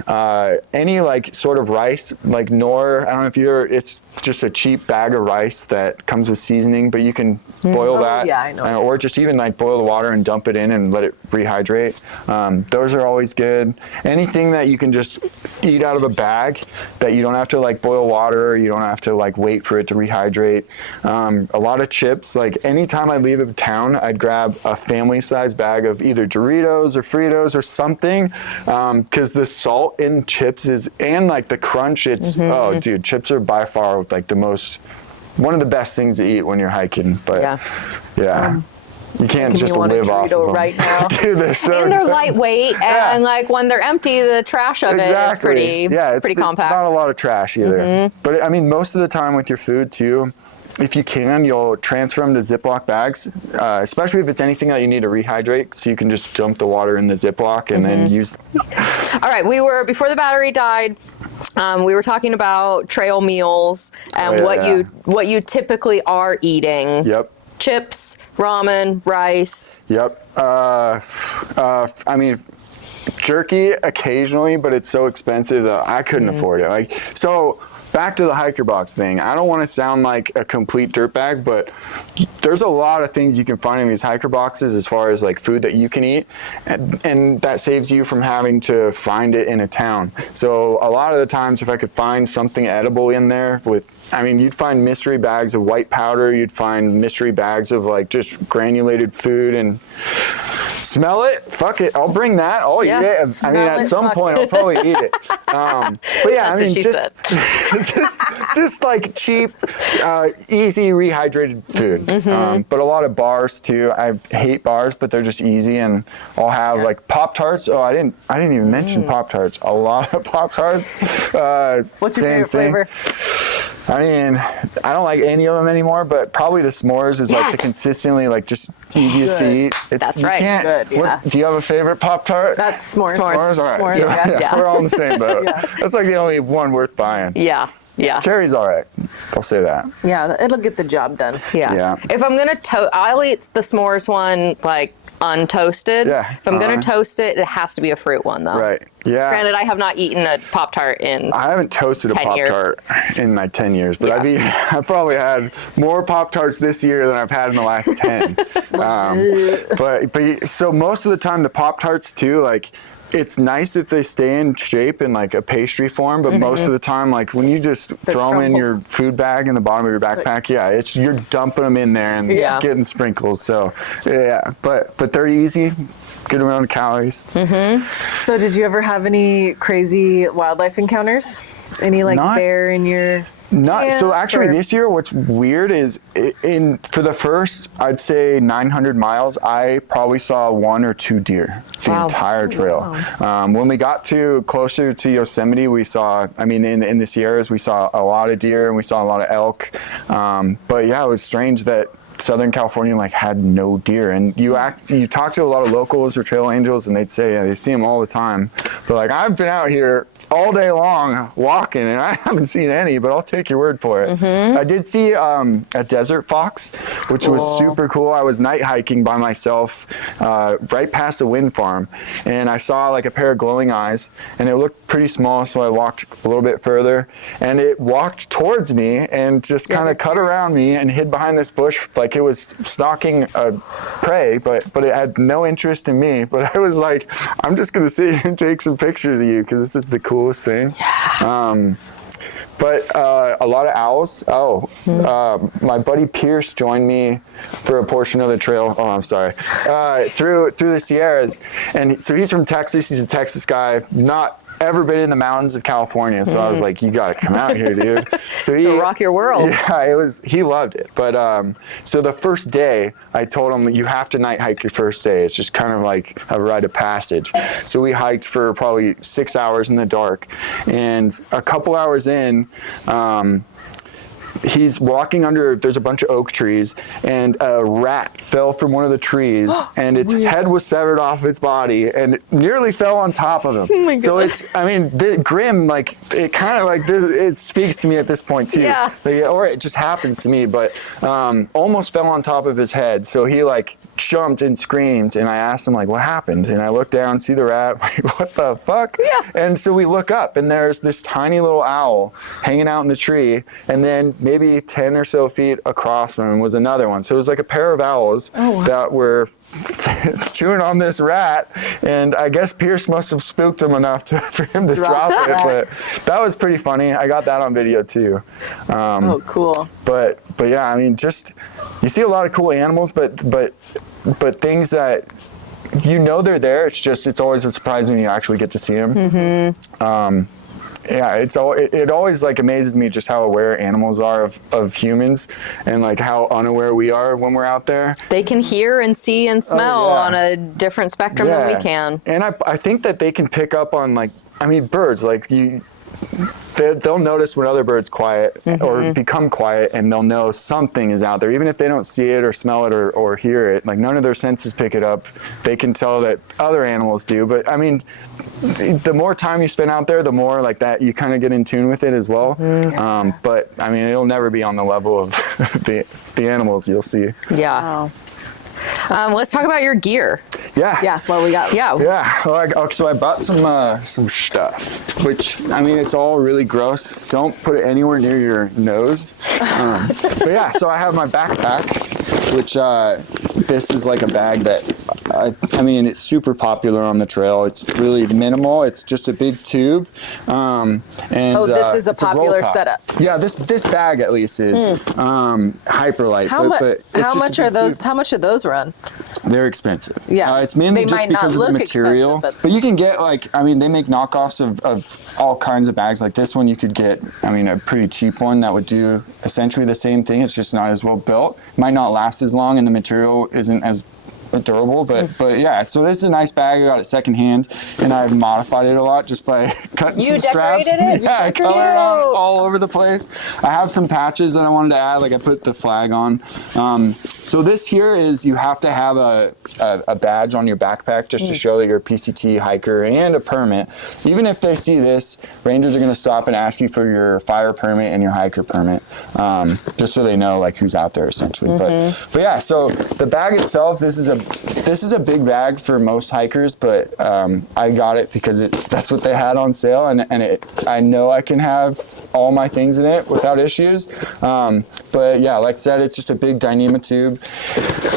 any like sort of rice, like Knorr. I don't know if it's just a cheap bag of rice that comes with seasoning, but you can boil that. Yeah, I know. Or just even like boil the water and dump it in and let it rehydrate. Those are always good. Anything that you can just eat out of a bag that you don't have to like boil water, you don't have to like wait for it to rehydrate. A lot of chips. Like anytime I leave a town, I'd grab a family-sized bag of either Doritos or Fritos or something, because the salt in chips and like the crunch, oh dude, chips are by far like one of the best things to eat when you're hiking. But yeah. You can't just live off of them. Right now. Dude, they're so And they're good. lightweight, and like when they're empty, the trash of it is pretty compact. Not a lot of trash either. But I mean, most of the time with your food too, if you can, you'll transfer them to Ziploc bags, especially if it's anything that you need to rehydrate, so you can just dump the water in the Ziploc and then use them. All right, before the battery died, we were talking about trail meals and what you typically are eating. Yep. Chips, ramen, rice. Yep. I mean, jerky occasionally, but it's so expensive that I couldn't afford it. Like, so back to the hiker box thing. I don't want to sound like a complete dirtbag, but there's a lot of things you can find in these hiker boxes as far as like food that you can eat, and that saves you from having to find it in a town. So a lot of the times, if I could find something edible in there you'd find mystery bags of white powder, you'd find mystery bags of like just granulated food, and smell it, fuck it, I'll bring that, I'll eat it. I mean, at some point I'll probably eat it. But yeah, That's just like cheap, easy rehydrated food. But a lot of bars too. I hate bars, but they're just easy, and I'll have like Pop-Tarts. Oh, I didn't even mention Pop-Tarts. A lot of Pop-Tarts. What's your favorite flavor? I mean, I don't like any of them anymore, but probably the s'mores is like the consistently like just easiest to eat. That's right. Do you have a favorite Pop-Tart? That's s'mores. S'mores, all right. S'mores, So, yeah. we're all in the same boat. That's like the only one worth buying. Yeah. Cherry's all right. I'll say that. Yeah, it'll get the job done. Yeah. If I'm gonna I'll eat the s'mores one like untoasted. Yeah. If I'm gonna toast it, it has to be a fruit one though. Right. Yeah. Granted, I have not eaten a Pop-Tart I haven't toasted a 10 years. Pop-Tart in like 10 years, but I've probably had more Pop-Tarts this year than I've had in the last 10. But so most of the time the Pop-Tarts too, like, it's nice if they stay in shape in like a pastry form, but most of the time, like when you just throw them in your food bag in the bottom of your backpack, you're dumping them in there and just getting sprinkles. So but they're easy, good amount of calories. So did you ever have any crazy wildlife encounters? Any like bear in your... So actually this year, what's weird is for the first, I'd say 900 miles, I probably saw 1 or 2 deer the entire trail. When we got closer to Yosemite, we saw, in the Sierras, we saw a lot of deer and we saw a lot of elk. But yeah, it was strange that Southern California had no deer, and you talk to a lot of locals or trail angels and they'd say they see them all the time, but I've been out here all day long walking and I haven't seen any, but I'll take your word for it. I did see a desert fox, which was super cool. I was night hiking by myself right past a wind farm, and I saw a pair of glowing eyes, and it looked pretty small, so I walked a little bit further and it walked towards me and just kind of cut around me and hid behind this bush like it was stalking a prey, but it had no interest in me. But I was like, I'm just gonna sit here and take some pictures of you because this is the coolest thing. But a lot of owls. My buddy Pierce joined me for a portion of the trail. Oh, I'm sorry. Through the Sierras, and so he's from Texas. He's a Texas guy. Not ever been in the mountains of California. So I was like, you got to come out here, dude. So he rock your world. Yeah, he loved it. But so the first day, I told him, you have to night hike your first day. It's just kind of like a rite of passage. So we hiked for probably 6 hours in the dark. And a couple hours in, he's walking under, there's a bunch of oak trees, and a rat fell from one of the trees, and its head was severed off its body, and it nearly fell on top of him. Oh my So God. it's, I mean, grim, like, it kind of like, this, it speaks to me at this point too. Yeah. Like, or it just happens to me, but almost fell on top of his head. So he like jumped and screamed, and I asked him like, what happened? And I look down, see the rat, like, what the fuck? Yeah. And so we look up, and there's this tiny little owl hanging out in the tree, and then maybe 10 or so feet across from him was another one. So it was like a pair of owls that were chewing on this rat, and I guess Pierce must have spooked him enough for him to drop it. But that was pretty funny. I got that on video too. Oh, cool. But yeah, I mean, just you see a lot of cool animals, but things that you know they're there. It's always a surprise when you actually get to see them. Mm-hmm. Yeah, it always like amazes me just how aware animals are of humans, and like how unaware we are when we're out there. They can hear and see and smell on a different spectrum than we can. And I think that they can pick up on, like, I mean, birds, like they'll notice when other birds quiet or become quiet, and they'll know something is out there, even if they don't see it or smell it or hear it. Like, none of their senses pick it up. They can tell that other animals do. But I mean, the more time you spend out there, the more like that you kind of get in tune with it as well. But I mean, it'll never be on the level of the animals you'll see. Yeah. Wow. Let's talk about your gear. Yeah, well, we got... Yeah. Yeah, well, so I bought some stuff, which, I mean, it's all really gross. Don't put it anywhere near your nose. But yeah, so I have my backpack, which this is like a bag that, I mean, it's super popular on the trail. It's really minimal. It's just a big tube. And this is a it's roll popular top. setup. Yeah, this bag at least is hyper light. How much a big those? tube. How much are those run? They're expensive. Yeah, it's mainly they just might not because of the look material. expensive, but you can get, like, I mean, they make knockoffs of all kinds of bags. Like this one, you could get, I mean, a pretty cheap one that would do essentially the same thing. It's just not as well built. Might not last as long, and the material isn't as durable, but yeah, so this is a nice bag. I got it secondhand, and I've modified it a lot just by cutting some straps. It? Yeah, I color it on all over the place. I have some patches that I wanted to add, like I put the flag on. So this here is, you have to have a badge on your backpack just to show that you're a PCT hiker and a permit. Even if they see this, rangers are going to stop and ask you for your fire permit and your hiker permit, just so they know like who's out there essentially. But yeah, so the bag itself, this is a big bag for most hikers, but I got it because that's what they had on sale, and I know I can have all my things in it without issues. But yeah, like I said, it's just a big Dyneema tube.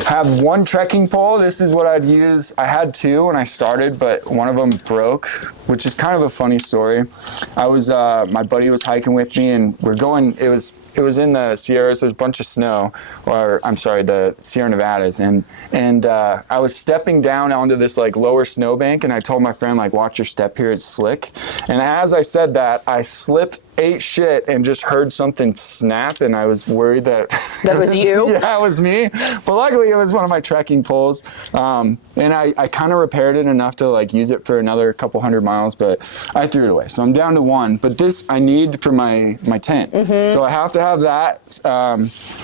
Have one trekking pole. This is what I'd use. I had two when I started, but one of them broke, which is kind of a funny story. I was my buddy was hiking with me, and we're going. It was in the Sierras. There's a bunch of snow, or I'm sorry, the Sierra Nevadas, and I was stepping down onto this like lower snowbank, and I told my friend, like, watch your step here, it's slick. And as I said that, I slipped, ate shit, and just heard something snap, and I was worried that was you. Yeah, it was me. But luckily, it was one of my trekking poles, and I kind of repaired it enough to like use it for another couple 100 miles, but I threw it away. So I'm down to one. But this I need for my tent, so I have to have that.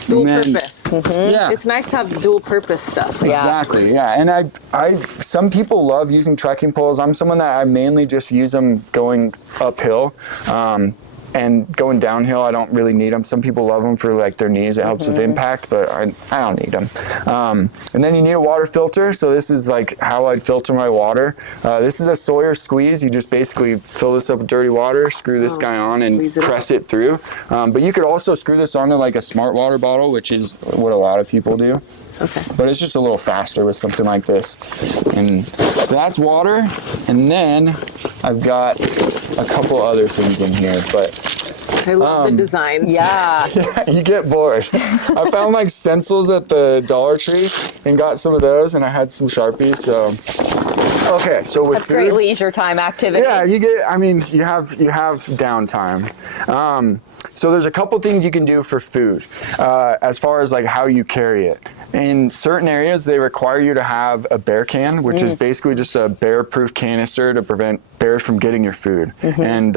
Dual purpose. Yeah, It's nice to have dual purpose stuff. exactly. Yeah, and I some people love using trekking poles. I'm someone that I mainly just use them going uphill. And going downhill, I don't really need them. Some people love them for like their knees. It helps with impact, but I don't need them. And then you need a water filter. So this is like how I'd filter my water. This is a Sawyer squeeze. You just basically fill this up with dirty water, screw this guy on, and press it through. But you could also screw this onto like a smart water bottle, which is what a lot of people do. Okay. But it's just a little faster with something like this. And so that's water. And then I've got a couple other things in here, but I love the designs. Yeah. yeah, you get bored. I found like stencils at the Dollar Tree and got some of those, and I had some Sharpies, so Okay, so with That's great leisure time activity. Yeah, you have downtime. So there's a couple things you can do for food, as far as like how you carry it. In certain areas, they require you to have a bear can, which is basically just a bear-proof canister to prevent bears from getting your food. And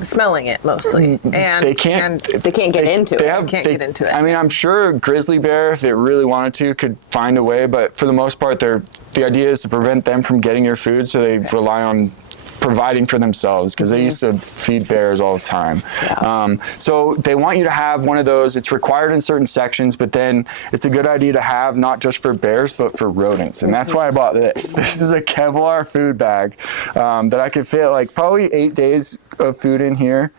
Smelling it mostly, and they can't get into it. Can't get into it. I mean, I'm sure a grizzly bear, if it really wanted to, could find a way, but for the most part, the idea is to prevent them from getting your food, so they rely on providing for themselves, because they used to feed bears all the time. So they want you to have one of those. It's required in certain sections, but then it's a good idea to have not just for bears, but for rodents. And that's why I bought this. This is a Kevlar food bag that I could fit like probably 8 days of food in here.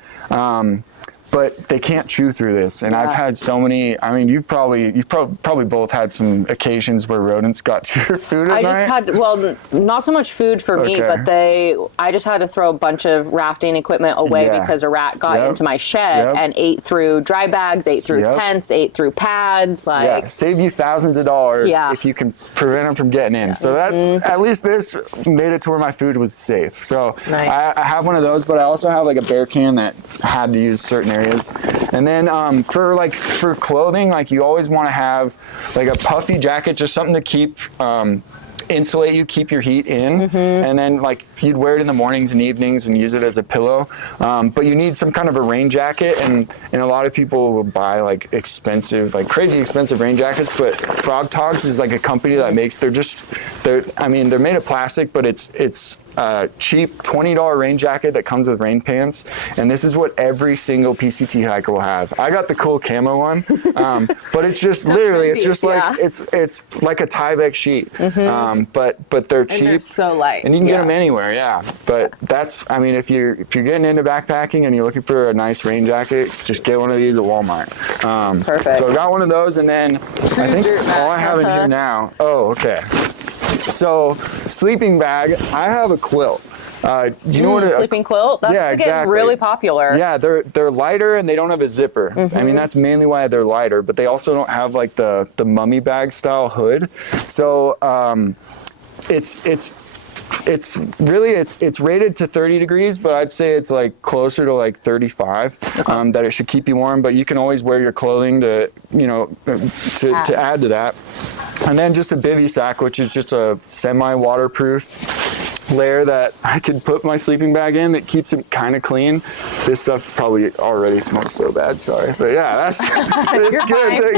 But they can't chew through this, and I've had so many. I mean, you've probably both had some occasions where rodents got to your food at night. Not so much food for me, but I just had to throw a bunch of rafting equipment away because a rat got into my shed and ate through dry bags, ate through tents, ate through pads. Save you thousands of dollars if you can prevent them from getting in. So that's at least this made it to where my food was safe. So I have one of those, but I also have like a bear can that had to use certain areas. And then for clothing, like you always want to have like a puffy jacket, just something to keep insulate you, keep your heat in, and then like you'd wear it in the mornings and evenings and use it as a pillow. But you need some kind of a rain jacket, and a lot of people will buy like expensive, like crazy expensive rain jackets. But Frog Togs is like a company that makes they're made of plastic, but it's cheap $20 rain jacket that comes with rain pants, and this is what every single PCT hiker will have. I got the cool camo one, but it's just so literally trendy. It's just like it's like a Tyvek sheet, but they're cheap, and they're so light, and you can get them anywhere. But that's, I mean, if you're getting into backpacking and you're looking for a nice rain jacket, just get one of these at Walmart. Perfect. So I got one of those, and then I think all I have in here now. Oh, okay. So sleeping bag, I have a quilt. You know what a sleeping quilt? That's getting really popular. Yeah, they're lighter and they don't have a zipper. I mean, that's mainly why they're lighter, but they also don't have like the mummy bag style hood. So it's rated to 30 degrees, but I'd say it's like closer to like 35, that it should keep you warm, but you can always wear your clothing to add to that. And then just a bivy sack, which is just a semi-waterproof layer that I could put my sleeping bag in that keeps it kind of clean. This stuff probably already smells so bad, sorry. But yeah, it's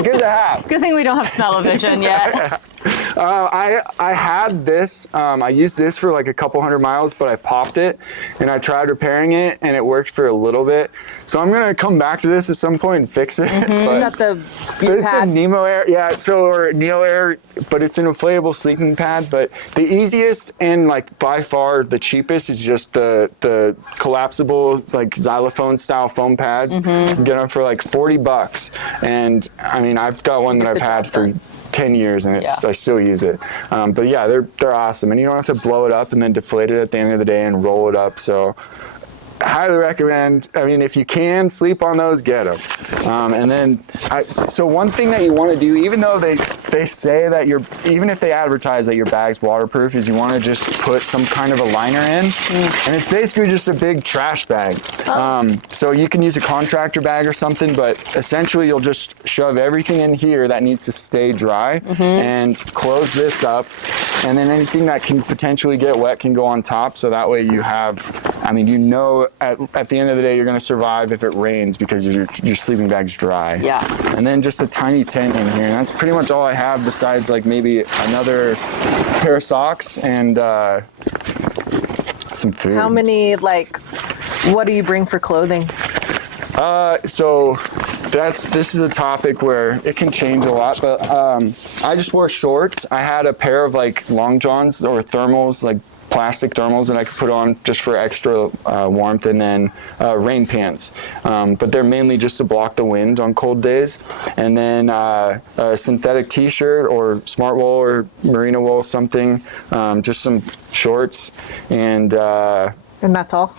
good to have. Good thing we don't have smell-o-vision yet. I had this, I used this for like a couple hundred miles, but I popped it and I tried repairing it and it worked for a little bit. So I'm going to come back to this at some point and fix it. But it's a Nemo Air, or Neo Air, but it's an inflatable sleeping pad. But the easiest and like by far the cheapest is just the collapsible like xylophone style foam pads. You can get them for like $40. And I mean, I've got one that I've had for 10 years and I still use it. But yeah, they're awesome. And you don't have to blow it up and then deflate it at the end of the day and roll it up. So highly recommend. I mean, if you can sleep on those, get them. And then, so one thing that you want to do, even though they say that even if they advertise that your bag's waterproof, is you want to just put some kind of a liner in, and it's basically just a big trash bag. So you can use a contractor bag or something, but essentially you'll just shove everything in here that needs to stay dry and close this up, and then anything that can potentially get wet can go on top. So that way you have, I mean, at the end of the day, you're going to survive if it rains because your sleeping bag's dry. Yeah. And then just a tiny tent in here. And that's pretty much all I have besides like maybe another pair of socks and some food. How many, what do you bring for clothing? So this is a topic where it can change a lot, but I just wore shorts. I had a pair of like long johns or thermals, like plastic thermals that I could put on just for extra warmth, and then rain pants. But they're mainly just to block the wind on cold days. And then a synthetic t-shirt or smart wool or merino wool, something, just some shorts, and And that's all?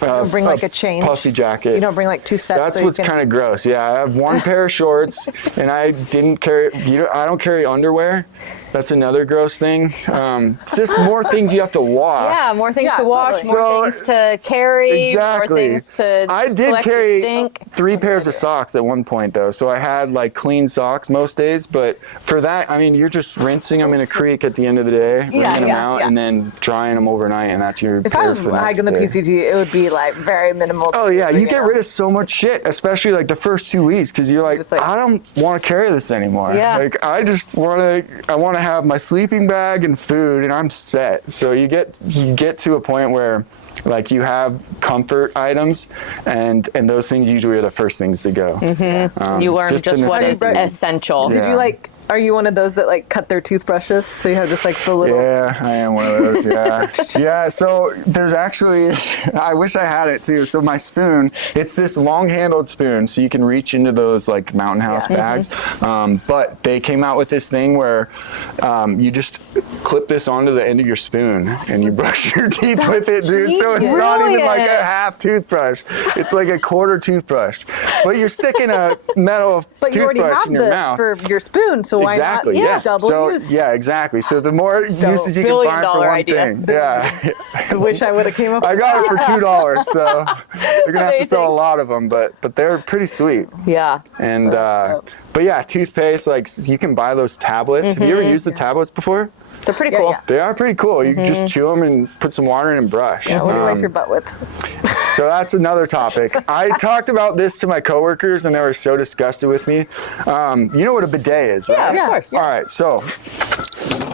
You don't bring like a change? Puffy jacket. You don't bring like 2 sets? That's what's kind of gross. Yeah, I have 1 pair of shorts, and I didn't carry, I don't carry underwear. That's another gross thing. It's just more things you have to wash. Yeah, more things to wash, totally. more things to carry, Exactly. more things to I did collect your carry stink. 3 pairs of socks at one point, though, so I had like clean socks most days. But for that, I mean, you're just rinsing them in a creek at the end of the day, wringing them out, and then drying them overnight, and that's your If I was hiking the PCT, it would be like very minimal. Oh yeah, you get rid of so much shit, especially like the first 2 weeks, because you're like, I don't want to carry this anymore. Yeah. Like I just want to have my sleeping bag and food, and I'm set. So you get to a point where like you have comfort items, and those things usually are the first things to go. You learn just what is essential. Did you like? Are you one of those that like cut their toothbrushes so you have just like the little? Yeah, I am one of those. Yeah, yeah. So there's actually, I wish I had it too. So my spoon, it's this long-handled spoon, so you can reach into those like Mountain House bags. But they came out with this thing where you just clip this onto the end of your spoon and you brush your teeth with it, dude. So it's not even like a half toothbrush; it's like a quarter toothbrush. But you're sticking a metal But you already toothbrush have in your mouth. for your spoon, so why Exactly. not? Yeah. Double so, use. Yeah, exactly. So the more uses you can find for one idea. thing. Yeah. I wish I would have came up. I with got it for $2, so you're gonna have to sell a Amazing. lot of them, but they're pretty sweet. Yeah. And dope. but yeah, toothpaste, like you can buy those tablets. Have you ever used the tablets before? They're pretty cool. yeah. They are pretty cool. You can just chew them and put some water in and brush. Yeah, what do you wipe your butt with? So that's another topic. I talked about this to my coworkers, and they were so disgusted with me. You know what a bidet is, right? Yeah, of course. All right, so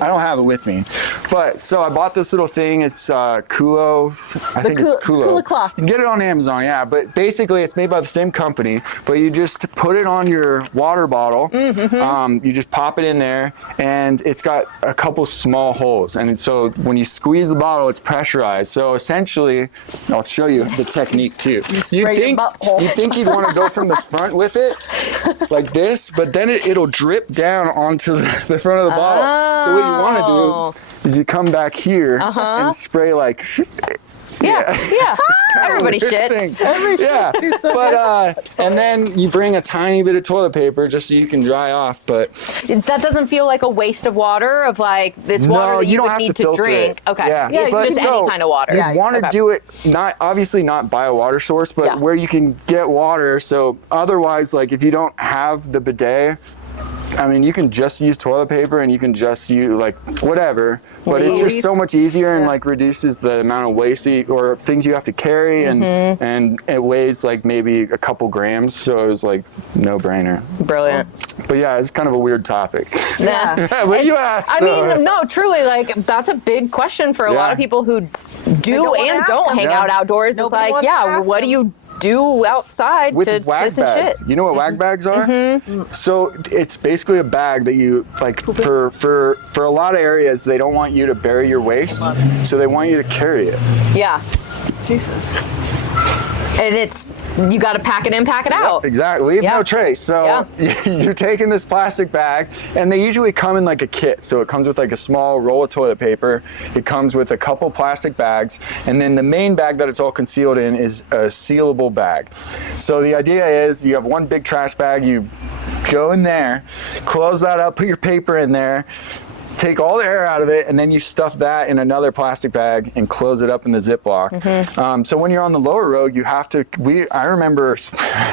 I don't have it with me, but so I bought this little thing. It's Kulo. I think it's Kulo. Kula Claw. You can get it on Amazon, yeah. But basically, it's made by the same company. But you just put it on your water bottle. You just pop it in there, and it's got a couple small holes. And so when you squeeze the bottle, it's pressurized. So essentially, I'll show you the technique too. You think you'd want to go from the front with it, like this, but then it'll drip down onto the front of the bottle. So what you want to do is you come back here and spray like. Yeah. Everybody shits. Yeah, but and then you bring a tiny bit of toilet paper just so you can dry off. But That doesn't feel like a waste of water. Of like it's water that you don't would have need to to filter drink. it. Okay. Yeah, It's but just any kind of water. You want to do it not by a water source, but where you can get water. So otherwise, like if you don't have the bidet, I mean, you can just use toilet paper and you can just use like whatever, but it's just so much easier and like reduces the amount of waste or things you have to carry, and it weighs like maybe a couple grams, so it was like no brainer. Brilliant. But yeah, it's kind of a weird topic. Yeah. But you asked. I mean, no, truly, like that's a big question for a lot of people who do and don't hang out outdoors. It's like, what do you do outside with to wag this and bags? shit? You know what wag bags are? So it's basically a bag that you like for a lot of areas they don't want you to bury your waste, so they want you to carry it. Yeah. Jesus. And it's, you got to pack it in, pack it out. Exactly. Leave no trace. So you're taking this plastic bag, and they usually come in like a kit. So it comes with like a small roll of toilet paper. It comes with a couple plastic bags, and then the main bag that it's all concealed in is a sealable bag. So the idea is you have one big trash bag, you go in there, close that up, put your paper in there, take all the air out of it, and then you stuff that in another plastic bag and close it up in the Ziploc. So when you're on the lower road, you have to, I remember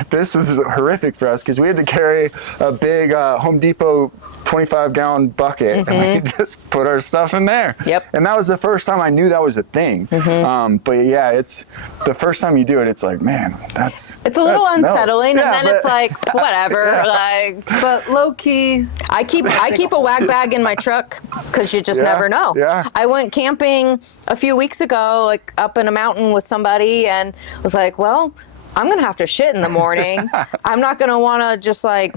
this was horrific for us because we had to carry a big Home Depot 25-gallon bucket and we just put our stuff in there. Yep. And that was the first time I knew that was a thing. But yeah, it's the first time you do it, it's like, man, it's a little unsettling, Yeah, and then it's like, whatever. Like, but low key, I keep a wag bag in my truck because you just never know. Yeah. I went camping a few weeks ago, like up in a mountain with somebody, and was like, well, I'm gonna have to shit in the morning. I'm not gonna want to just like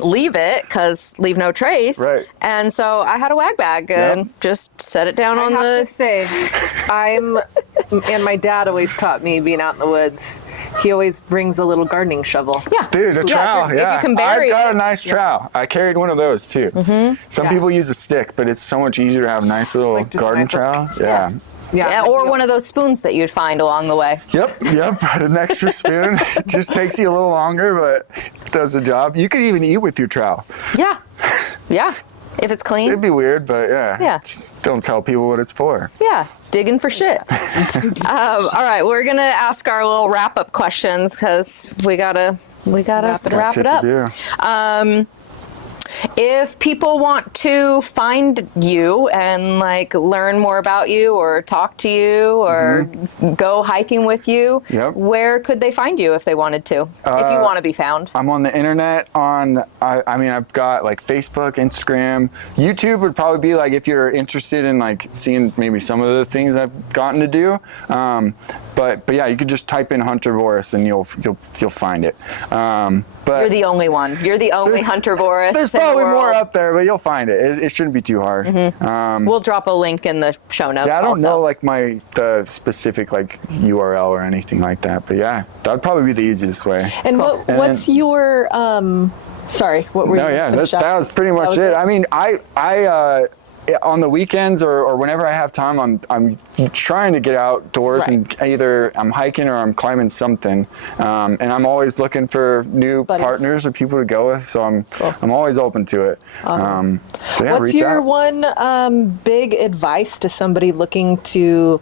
leave it because leave no trace. Right. And so I had a wag bag and just set it down on I have the. to say, and my dad always taught me being out in the woods. He always brings a little gardening shovel. Yeah. Dude, a trowel, If you can bury I've got it. a nice trowel. I carried one of those too. Some people use a stick, but it's so much easier to have a nice little Like just a garden nice little- trowel. Yeah. Yeah, or one of those spoons that you'd find along the way. Yep. An extra spoon. It just takes you a little longer, but it does the job. You could even eat with your trowel. Yeah. If it's clean. It'd be weird, but Yeah. Just don't tell people what it's for. Yeah, digging for shit. All right, we're gonna ask our little wrap-up questions because we gotta wrap it up. To do. If people want to find you and like learn more about you or talk to you or go hiking with you, where could they find you if they wanted to? If you want to be found. I'm on the internet I've got like Facebook, Instagram, YouTube would probably be like if you're interested in like seeing maybe some of the things I've gotten to do. But yeah, you could just type in Hunter Voris and you'll find it. But you're the only one. You're the only Hunter Voris. There's probably more up there, but you'll find it. It shouldn't be too hard. We'll drop a link in the show notes. Yeah, I don't know like the specific like URL or anything like that, but yeah, that'd probably be the easiest way. And what's your sorry, what were you? No, yeah, that was pretty much it. I mean, I on the weekends or whenever I have time, I'm trying to get outdoors and either I'm hiking or I'm climbing something, and I'm always looking for new partners or people to go with. So I'm always open to it. Awesome. What's your one big advice to somebody looking to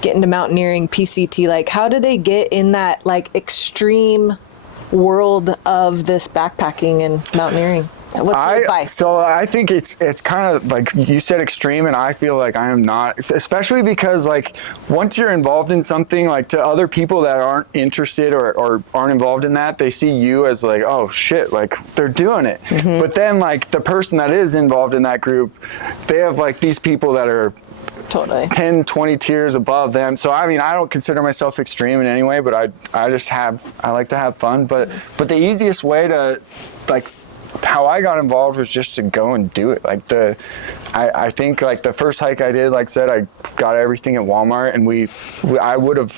get into mountaineering, PCT? Like, how do they get in that like extreme world of this backpacking and mountaineering? What's your advice? So I think it's kind of like you said, extreme, and I feel like I am not, especially because like once you're involved in something, like to other people that aren't interested or aren't involved in that, they see you as like, oh shit, like they're doing it. But then like the person that is involved in that group, they have like these people that are totally 10, 20 tiers above them. So I mean, I don't consider myself extreme in any way, but I like to have fun. But the easiest way to like how I got involved was just to go and do it. Like I think like the first hike I did, like I said, I got everything at Walmart, and I would have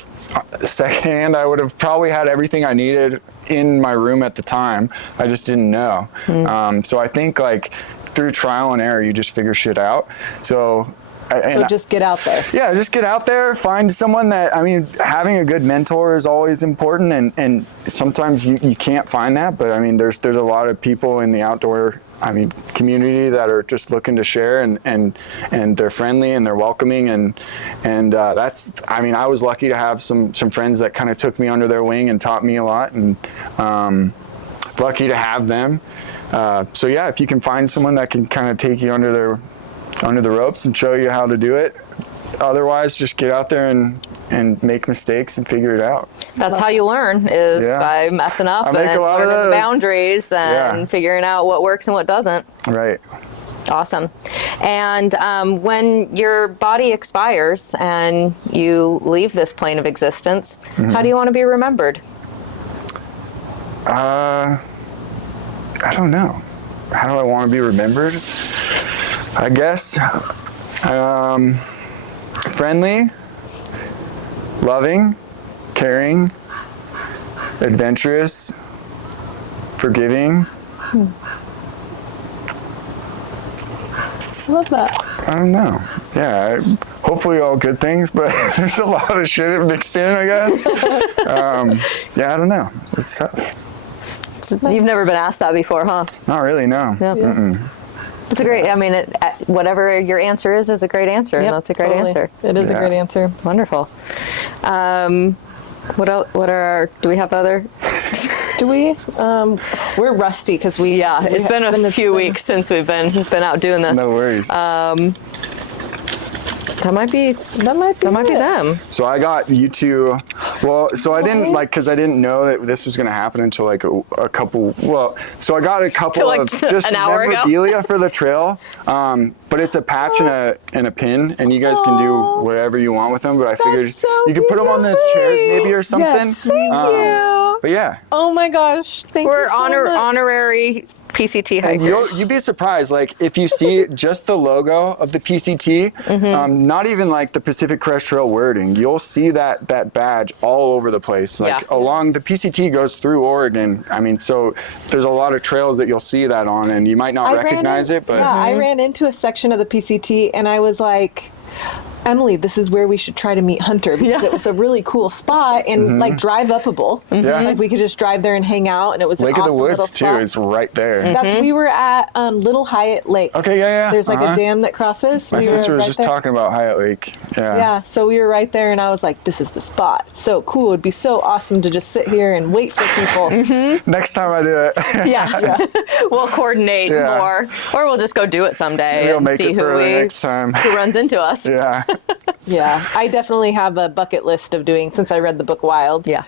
secondhand, I would have probably had everything I needed in my room at the time. I just didn't know. So I think like through trial and error, you just figure shit out. So just get out there. Yeah, just get out there, find someone that, I mean, having a good mentor is always important, and sometimes you can't find that, but I mean, there's a lot of people in the outdoor, I mean, community that are just looking to share, and they're friendly and they're welcoming, and that's, I mean, I was lucky to have some friends that kind of took me under their wing and taught me a lot, and lucky to have them. So yeah, if you can find someone that can kind of take you under the ropes and show you how to do it. Otherwise, just get out there and make mistakes and figure it out. That's how you learn, is by messing up and learning the boundaries and figuring out what works and what doesn't. Right. Awesome. And when your body expires and you leave this plane of existence, how do you want to be remembered? I don't know. How do I want to be remembered? I guess friendly, loving, caring, adventurous, forgiving. I love that. I don't know. Yeah, hopefully all good things, but there's a lot of shit mixed in, I guess. Yeah, I don't know. It's tough. You've never been asked that before, huh? Not really, no. Yeah. It's a great, I mean, whatever your answer is a great answer, and that's a great answer. It is a great answer. Wonderful. What else, do we have other? Do we? We're rusty because it's been a few weeks since we've been out doing this. No worries. That might be them. So I got you two. Well, so I didn't because I didn't know that this was going to happen until like a couple. Well, so I got a couple like of just an hour memorabilia for the trail. But it's a patch and a pin, and you guys can do whatever you want with them. But I figured you could put them on the chairs maybe or something. Yes, thank you. But yeah. Oh my gosh! Thank you so much. Honorary PCT hikers. You'd be surprised, like if you see just the logo of the PCT, not even like the Pacific Crest Trail wording, you'll see that badge all over the place. Like along the PCT goes through Oregon. I mean, so there's a lot of trails that you'll see that on, and you might not recognize it. But I ran into a section of the PCT, and I was like, Emily, this is where we should try to meet Hunter because it was a really cool spot and like drive upable. Yeah. Like we could just drive there and hang out, and it was Lake an of the awesome little Woods too spot. is right there. That's we were at Little Hyatt Lake. Okay, yeah. There's like a dam that crosses. My We were sister was right just there. talking about Hyatt Lake. Yeah. Yeah, so we were right there, and I was like, "This is the spot. It's so cool. It'd be so awesome to just sit here and wait for people." Next time I do it. Yeah. We'll coordinate Yeah. more, or we'll just go do it someday We'll and make see it for the next time. who runs into us. Yeah. Yeah, I definitely have a bucket list of doing, since I read the book Wild, Yeah.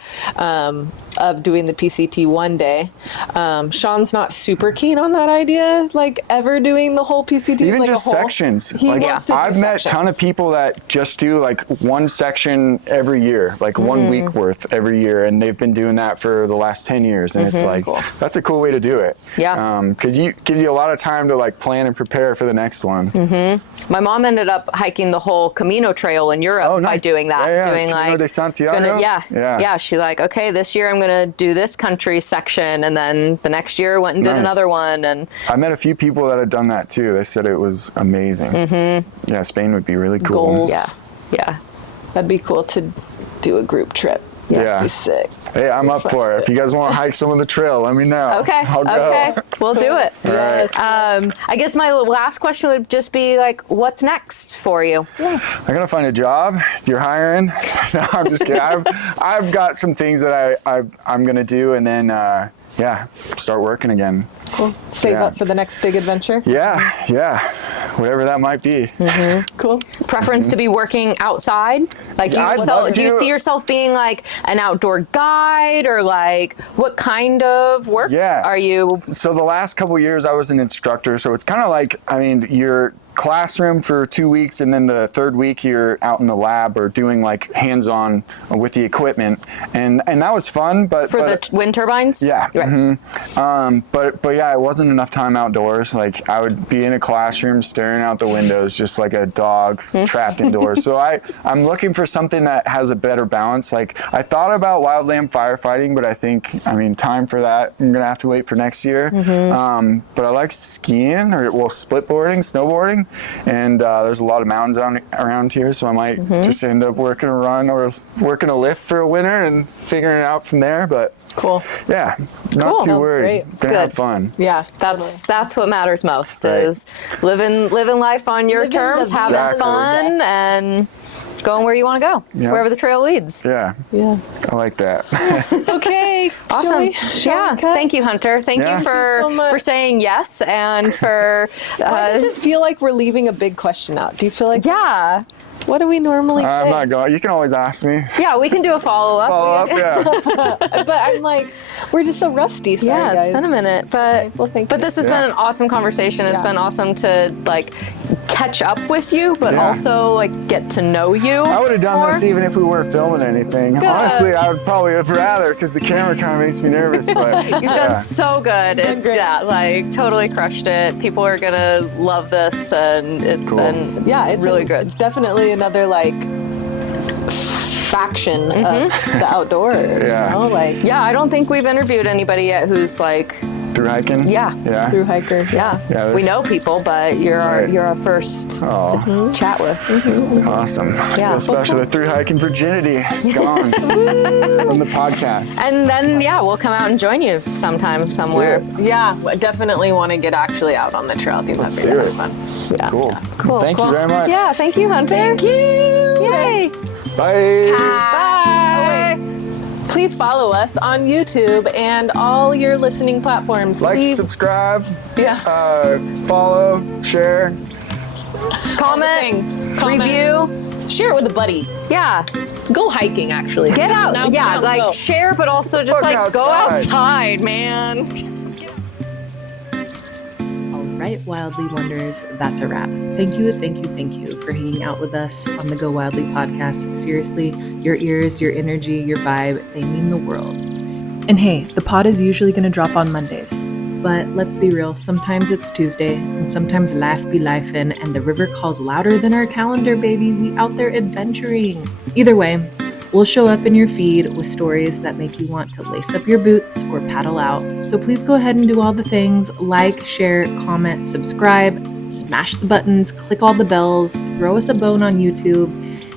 of doing the PCT one day. Sean's not super keen on that idea, like ever doing the whole PCT. Even like just a whole, sections. He Like wants to do I've met a ton of sections. people that just do like one section every year, like 1 week worth every year, and they've been doing that for the last 10 years. And it's like, Cool. that's a cool way to do it. Yeah. Because you gives you a lot of time to like plan and prepare for the next one. My mom ended up hiking the whole Camino Trail in Europe Oh, by nice. doing that. Yeah, Doing Camino like de Santiago? Yeah. She's like, okay, this year I'm gonna do this country section, and then the next year went and did Nice. another one. And I met a few people that had done that too. They said it was amazing. Yeah, Spain would be really cool. Goals. yeah. That'd be cool to do a group trip. Yeah. That'd be sick. Hey, I'm up for it. If you guys want to hike some of the trail, let me know. Okay. I'll go. Okay. We'll do it. Yes. I guess my last question would just be like, what's next for you? I'm gonna find a job if you're hiring. No, I'm just kidding. I've got some things that I'm gonna do, and then start working again. Cool. Save Yeah. up for the next big adventure. Yeah, whatever that might be. Cool. Preference to be working outside? Like, I'd love do you to. see yourself being like an outdoor guide, or like what kind of work Yeah. are you? So the last couple of years I was an instructor, so it's kind of like, I mean, you're classroom for 2 weeks, and then the third week you're out in the lab or doing like hands-on with the equipment, and that was fun. But For the wind turbines? yeah, Right. but yeah, it wasn't enough time outdoors. Like I would be in a classroom staring out the windows just like a dog trapped indoors. So I'm looking for something that has a better balance. Like I thought about wildland firefighting, but I mean, time for that, I'm gonna have to wait for next year. But I like skiing, or splitboarding, snowboarding, and there's a lot of mountains around here, so I might just end up working a run or working a lift for a winter and figuring it out from there. But Cool. yeah, not Cool. too Sounds worried. great. Gonna have Good. fun. Yeah. That's what matters most, Right. is living life on your Living terms, the having Exactly. fun, and going where you want to go, Yep. wherever the trail leads. Yeah, Yeah. I like that. Okay. Awesome. Shall we cut? Thank you, Hunter. Thank Yeah. you for Thank you so much. for saying yes, and for Why does it feel like we're leaving a big question out? Do you feel like yeah. What do we normally say? I'm not going. You can always ask me. Yeah, we can do a follow-up. Follow up. Yeah. But I'm like, we're just so rusty. Sorry, Yeah, guys. it's been a minute, but Well, thank but you. this has Yeah. been an awesome conversation. It's Yeah. been awesome to like catch up with you, but Yeah. also like get to know you. I would have done more. this even if we weren't filming anything. Good. Honestly, I would probably have rather, because the camera kind of makes me nervous. But You've done so good. great. Yeah, like totally crushed it. People are gonna love this, and it's Cool. been It's really good. It's definitely another like faction of the outdoor. Yeah. You know, like Yeah, I don't think we've interviewed anybody yet who's like, through hiking. Yeah. Yeah. through hiker. yeah, Yeah, we that's- know people, but you're Right. our first Oh. to chat with. Awesome. Yeah. Especially the through hiking virginity. It's gone from the podcast. And then we'll come out and join you sometime somewhere. it. Yeah, I definitely want to get actually out on the trail. I think that'd be do really it. fun. Yeah. Cool. Cool. Thank you very much. Yeah, thank you, Hunter. Thank you. Yay. Bye. Bye. Please follow us on YouTube and all your listening platforms. Like, Leave- subscribe, yeah. follow, share. Comment, Things. Comment. review. Share it with a buddy. Yeah. Go hiking, actually. Get out. Now get Yeah, out and like go. share, but also just Fuck like go outside. outside, man. All right, Wildly Wonders, that's a wrap. Thank you for hanging out with us on the Go Wildly podcast. Seriously, your ears, your energy, your vibe, they mean the world. And hey, the pod is usually going to drop on Mondays. But let's be real, sometimes it's Tuesday, and sometimes life be lifin', and the river calls louder than our calendar, baby. We out there adventuring. Either way, we'll show up in your feed with stories that make you want to lace up your boots or paddle out. So please go ahead and do all the things: like, share, comment, subscribe. Smash the buttons, click all the bells, throw us a bone on YouTube,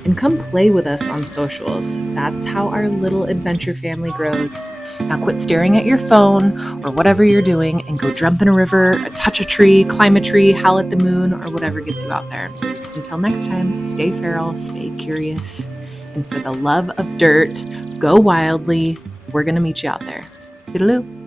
and come play with us on socials. That's how our little adventure family grows. Now quit staring at your phone or whatever you're doing and go jump in a river, touch a tree, climb a tree, howl at the moon, or whatever gets you out there. Until next time, stay feral, stay curious, and for the love of dirt, go wildly. We're going to meet you out there. Toodaloo.